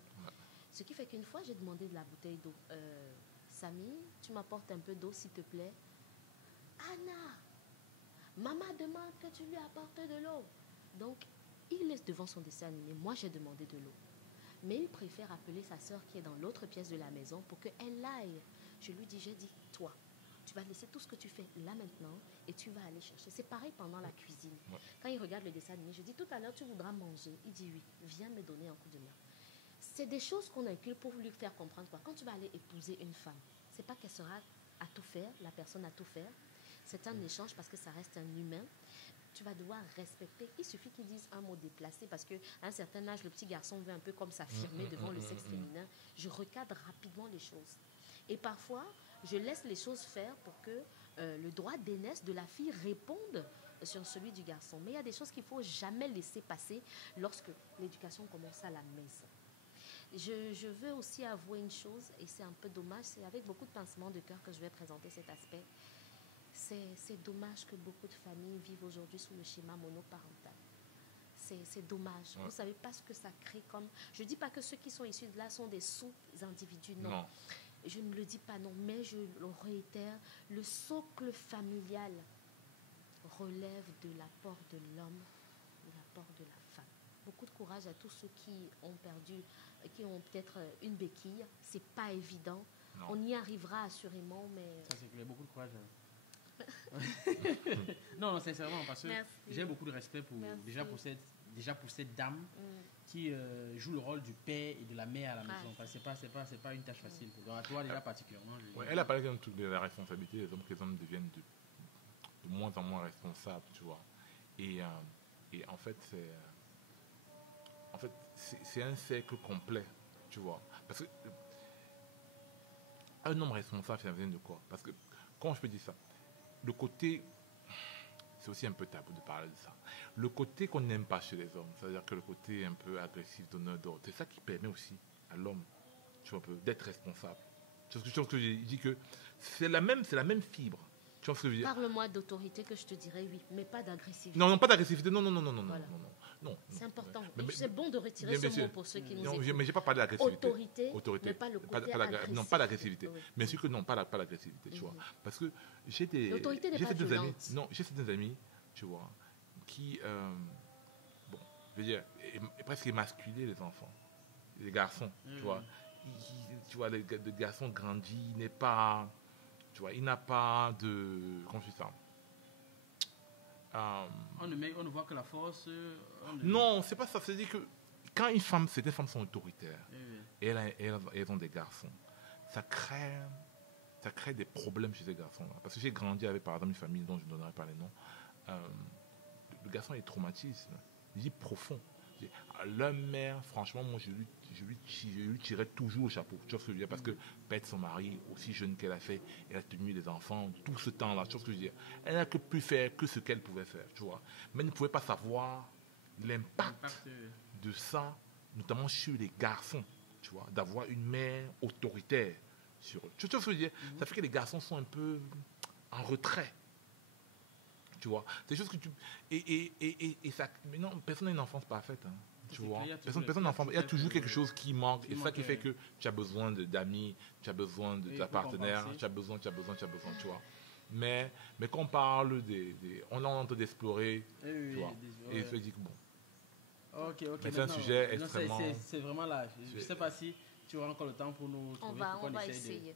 Ce qui fait qu'une fois, j'ai demandé de la bouteille d'eau. Samy, tu m'apportes un peu d'eau, s'il te plaît? Anna, maman demande que tu lui apportes de l'eau. Donc, il est devant son dessin animé. Moi, j'ai demandé de l'eau. Mais il préfère appeler sa sœur qui est dans l'autre pièce de la maison pour qu'elle aille. J'ai dit, toi, tu vas laisser tout ce que tu fais là maintenant et tu vas aller chercher. C'est pareil pendant la cuisine. Quand il regarde le dessin animé, je dis, tout à l'heure, tu voudras manger. Il dit oui, viens me donner un coup de main. c'est des choses qu'on inculque pour lui faire comprendre quoi. Quand tu vas aller épouser une femme, c'est pas qu'elle sera à tout faire, la personne à tout faire. C'est un échange parce que ça reste un humain. Tu vas devoir respecter. Il suffit qu'ils disent un mot déplacé parce qu'à un certain âge, le petit garçon veut un peu comme s'affirmer devant le sexe féminin. Je recadre rapidement les choses. Et parfois, je laisse les choses faire pour que le droit d'aînesse de la fille réponde sur celui du garçon. Mais il y a des choses qu'il ne faut jamais laisser passer lorsque l'éducation commence à la maison. Je veux aussi avouer une chose, et c'est un peu dommage, c'est avec beaucoup de pincement de cœur que je vais présenter cet aspect. C'est dommage que beaucoup de familles vivent aujourd'hui sous le schéma monoparental. C'est dommage. Vous ne savez pas ce que ça crée comme... Je ne dis pas que ceux qui sont issus de là sont des sous-individus, non. Je ne le dis pas, non, mais je le réitère, le socle familial relève de l'apport de l'homme, de l'apport de la femme. Beaucoup de courage à tous ceux qui ont perdu, qui ont peut-être une béquille. C'est pas évident. Non. On y arrivera assurément, mais... Ça, c'est clair. Beaucoup de courage. Non, sincèrement, parce que j'ai beaucoup de respect pour, déjà pour cette dame qui joue le rôle du père et de la mère à la maison. Enfin, c'est pas une tâche facile. Donc, à toi, déjà, particulièrement. Elle a parlé de la responsabilité des hommes, que les hommes deviennent de moins en moins responsables, tu vois. Et en fait, c'est un cercle complet, tu vois. Parce que un homme responsable, ça vient de quoi? Parce que, comment je peux dire ça? Le côté, c'est aussi un peu tabou de parler de ça, le côté qu'on n'aime pas chez les hommes, c'est-à-dire que le côté un peu agressif, donneur d'ordre, c'est ça qui permet aussi à l'homme, tu vois, d'être responsable. Tu vois ce que je dis, que c'est la même fibre. Tu vois ce que je veux dire? Parle-moi d'autorité que je te dirais oui, mais pas d'agressivité. Non, pas d'agressivité, non. Voilà. Non. C'est important. C'est bon de retirer ce mot pour ceux qui nous écoutent. Mais j'ai pas parlé d'agressivité. Autorité, mais pas le côté agressif. Non, pas d'agressivité. Oui. Bien sûr que non, pas d'agressivité, tu vois. Parce que l'autorité n'est pas violente. j'ai certains amis, tu vois, qui, bon, je veux dire, presque émasculés, les enfants, les garçons, tu vois. Tu vois, le garçon grandit, il n'est pas... Tu vois, il n'a pas de... Comment je dis ça? On ne voit que la force. Non, c'est pas ça. C'est-à-dire que quand certaines femmes sont autoritaires, et elles ont des garçons, ça crée des problèmes chez ces garçons-là. Parce que j'ai grandi avec, par exemple, une famille dont je ne donnerai pas les noms. Le garçon est traumatisme. Il dit profond. Leur mère, franchement, moi, je lui tirais toujours au chapeau. Tu vois ce que je veux dire? Parce que perdre son mari, aussi jeune qu'elle a fait, elle a tenu les enfants tout ce temps-là. Tu vois ce que je veux dire? Elle n'a que pu faire que ce qu'elle pouvait faire, tu vois. Mais elle ne pouvait pas savoir l'impact de ça, notamment sur les garçons, tu vois, d'avoir une mère autoritaire sur eux. Tu vois ce que je veux dire? Ça fait que les garçons sont un peu en retrait. Tu vois, c'est des choses que tu... Et ça... Mais non, personne n'a une enfance parfaite, hein, tu vois. Personne n'a enfance... Il y a toujours quelque chose qui manque. Et c'est ça qui fait que tu as besoin d'amis, tu as besoin de ta partenaire, tu as besoin, tu vois. Mais quand on parle on est en train d'explorer, tu vois. Et je dis que bon. Ok. Mais c'est un sujet extrêmement... C'est vraiment là. Je ne sais pas si tu auras encore le temps pour nous trouver. On va essayer.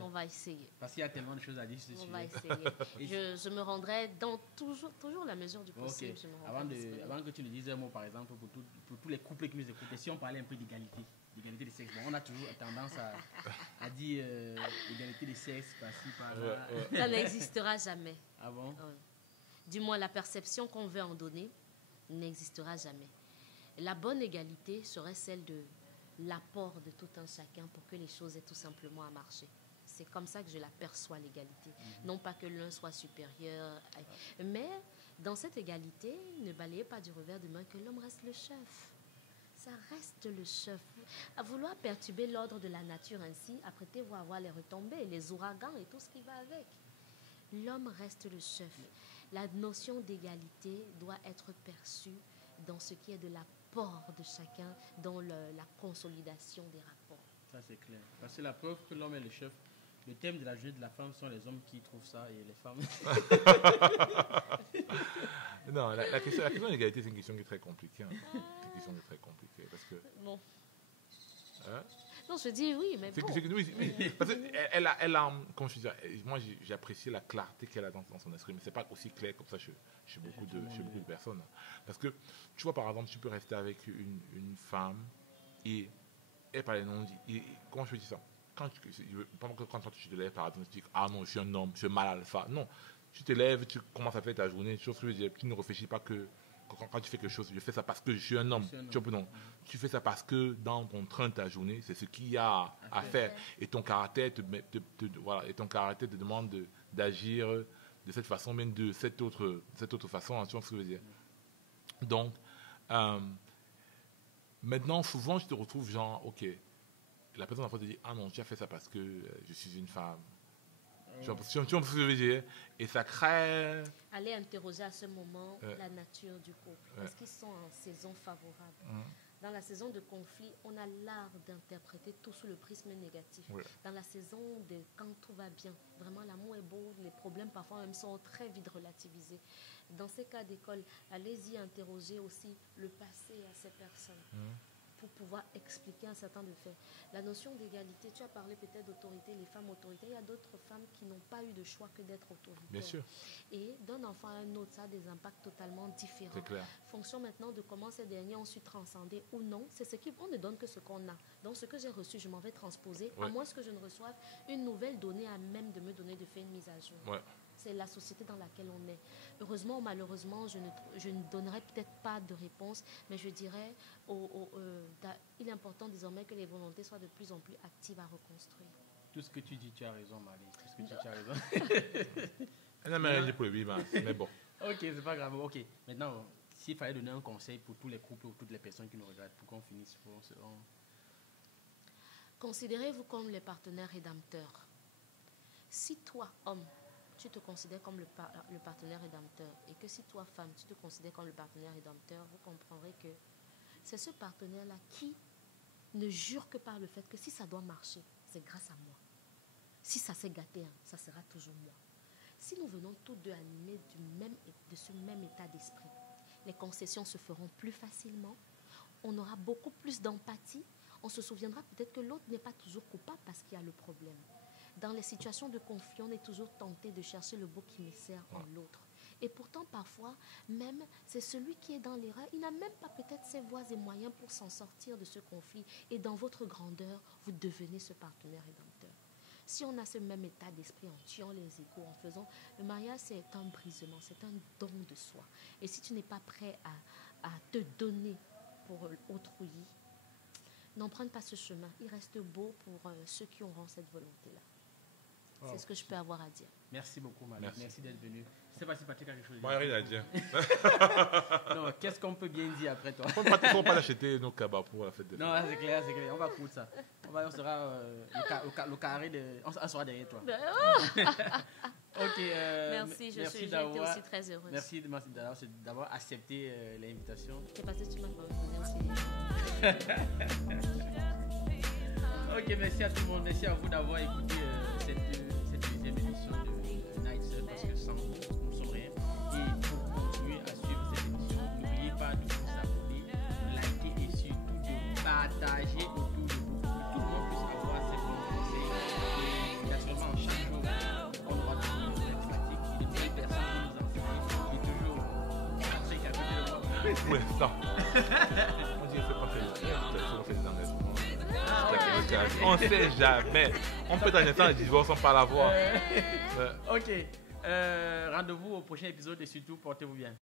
On va essayer. Parce qu'il y a tellement de choses à dire sur ce sujet. On va essayer. Je me rendrai dans toujours la mesure du possible. Okay. Avant que tu nous dises un mot, par exemple, pour tous les couples qui nous écoutent, si on parlait un peu d'égalité des sexes, bon, on a toujours tendance à dire égalité des sexes, par-ci, par-là. Ça n'existera jamais. Ah bon? Du moins, la perception qu'on veut en donner n'existera jamais. La bonne égalité serait celle de l'apport de tout un chacun pour que les choses aient tout simplement à marcher. C'est comme ça que je l'aperçois, l'égalité. Non pas que l'un soit supérieur, mais dans cette égalité, ne balayez pas du revers de main que l'homme reste le chef. Ça reste le chef. À vouloir perturber l'ordre de la nature ainsi, apprêtez-vous à voir les retombées, les ouragans et tout ce qui va avec. L'homme reste le chef. La notion d'égalité doit être perçue dans ce qui est de l'apport de chacun, dans la consolidation des rapports. Ça, c'est clair. Parce que la preuve que l'homme est le chef, le thème de la journée de la femme sont les hommes qui trouvent ça et les femmes. Non, la question de l'égalité, c'est une question qui est très compliquée. Hein. C'est une question qui est très compliquée. Parce que... Bon. Hein? Non, je dis oui, mais bon. Oui, parce qu'elle a, comme je dis, moi j'ai apprécié la clarté qu'elle a dans son esprit, mais c'est pas aussi clair comme ça chez beaucoup de personnes. Parce que, tu vois, par exemple, tu peux rester avec une femme et elle parlait non-dit. Comment je peux dire ça? Pendant que quand tu te lèves, par exemple, tu dis, ah non, je suis un homme, je suis mal alpha. Non, tu te lèves, tu commences à faire ta journée, chose que je veux dire, tu ne réfléchis pas que quand tu fais quelque chose, je fais ça parce que je suis un homme. Tu vois, non. Tu fais ça parce que dans ton train de ta journée, c'est ce qu'il y a à faire. Et ton caractère voilà, et ton caractère te demande d'agir de cette façon, même de cette autre façon, tu vois ce que je veux dire. Donc, maintenant, souvent, je te retrouve genre, ok, la personne en face te dit, ah non, tu as fait ça parce que je suis une femme. Tu vois ce que je veux dire? Et ça crée... Allez interroger à ce moment la nature du couple. Est-ce qu'ils sont en saison favorable? Dans la saison de conflit, on a l'art d'interpréter tout sous le prisme négatif. Dans la saison de quand tout va bien, vraiment l'amour est beau, les problèmes parfois même sont très vite relativisés. Dans ces cas d'école, allez-y interroger aussi le passé à ces personnes. Pour pouvoir expliquer un certain de faits. La notion d'égalité, tu as parlé peut-être d'autorité, les femmes autorités, il y a d'autres femmes qui n'ont pas eu de choix que d'être autoritaires. Bien sûr. Et d'un enfant à un autre, ça a des impacts totalement différents. C'est clair. Fonction maintenant de comment ces derniers ont su transcender ou non, c'est ce qu'on ne donne que ce qu'on a. Donc ce que j'ai reçu, je m'en vais transposer, à moins que je ne reçoive une nouvelle donnée à même de me donner de faire une mise à jour. C'est la société dans laquelle on est. Heureusement ou malheureusement, je ne donnerai peut-être pas de réponse, mais je dirais il est important désormais que les volontés soient de plus en plus actives à reconstruire. Tout ce que tu dis, tu as raison, Marie. Tout ce que tu dis, tu as raison. Elle n'a rien dit pour le vivre, mais bon. Ok, c'est pas grave. Ok, maintenant, s'il fallait donner un conseil pour tous les couples ou toutes les personnes qui nous regardent, pour qu'on finisse, considérez-vous comme les partenaires rédempteurs. Si toi, homme, tu te considères comme le partenaire rédempteur et que si toi, femme, tu te considères comme le partenaire rédempteur, vous comprendrez que c'est ce partenaire-là qui ne jure que par le fait que si ça doit marcher, c'est grâce à moi. Si ça s'est gâté, ça sera toujours moi. Si nous venons tous deux animés de ce même état d'esprit, les concessions se feront plus facilement, on aura beaucoup plus d'empathie, on se souviendra peut-être que l'autre n'est pas toujours coupable parce qu'il y a le problème. Dans les situations de conflit, on est toujours tenté de chercher le bouc émissaire en l'autre. Et pourtant, parfois, même, c'est celui qui est dans l'erreur. Il n'a même pas peut-être ses voies et moyens pour s'en sortir de ce conflit. Et dans votre grandeur, vous devenez ce partenaire rédempteur. Si on a ce même état d'esprit en tuant les égos, en faisant... Le mariage, c'est un brisement, c'est un don de soi. Et si tu n'es pas prêt à te donner pour autrui, n'emprunte pas ce chemin. Il reste beau pour ceux qui auront cette volonté-là. C'est ce que je peux avoir à dire. Merci beaucoup, Marie. Merci d'être venu. Je ne sais pas si Patrick a quelque chose à dire. Moi, rien à dire. Non, qu'est-ce qu'on peut bien dire après toi? Il ne faut pas acheter nos cabas pour la fête de fête. Non, c'est clair, c'est clair. On va coudre ça. On sera le carré de... On sera derrière toi. Ok. Merci, j'ai été aussi très heureuse. Merci d'avoir accepté l'invitation. C'est parce que tu m'as posé aussi. Ok, merci à tout le monde. Merci à vous d'avoir écouté cette deuxième émission de Night Surf, parce que sans vous, nous ne sommes rien. Et pour continuer à suivre cette émission, n'oubliez pas de vous abonner, de liker et surtout de partager autour de vous, pour que tout le monde puisse avoir ces bons conseils. Et naturellement, chaque jour, on aura toujours une nouvelle thématique et de nouvelles personnes qui nous enseignent. Et toujours, Patrick à côté de moi. Ouais, ça. On dit, c'est pas fait. On fait des engagements. On ne sait jamais. On peut t'engager un divorce sans pas l'avoir. Ok. Rendez-vous au prochain épisode et surtout, portez-vous bien.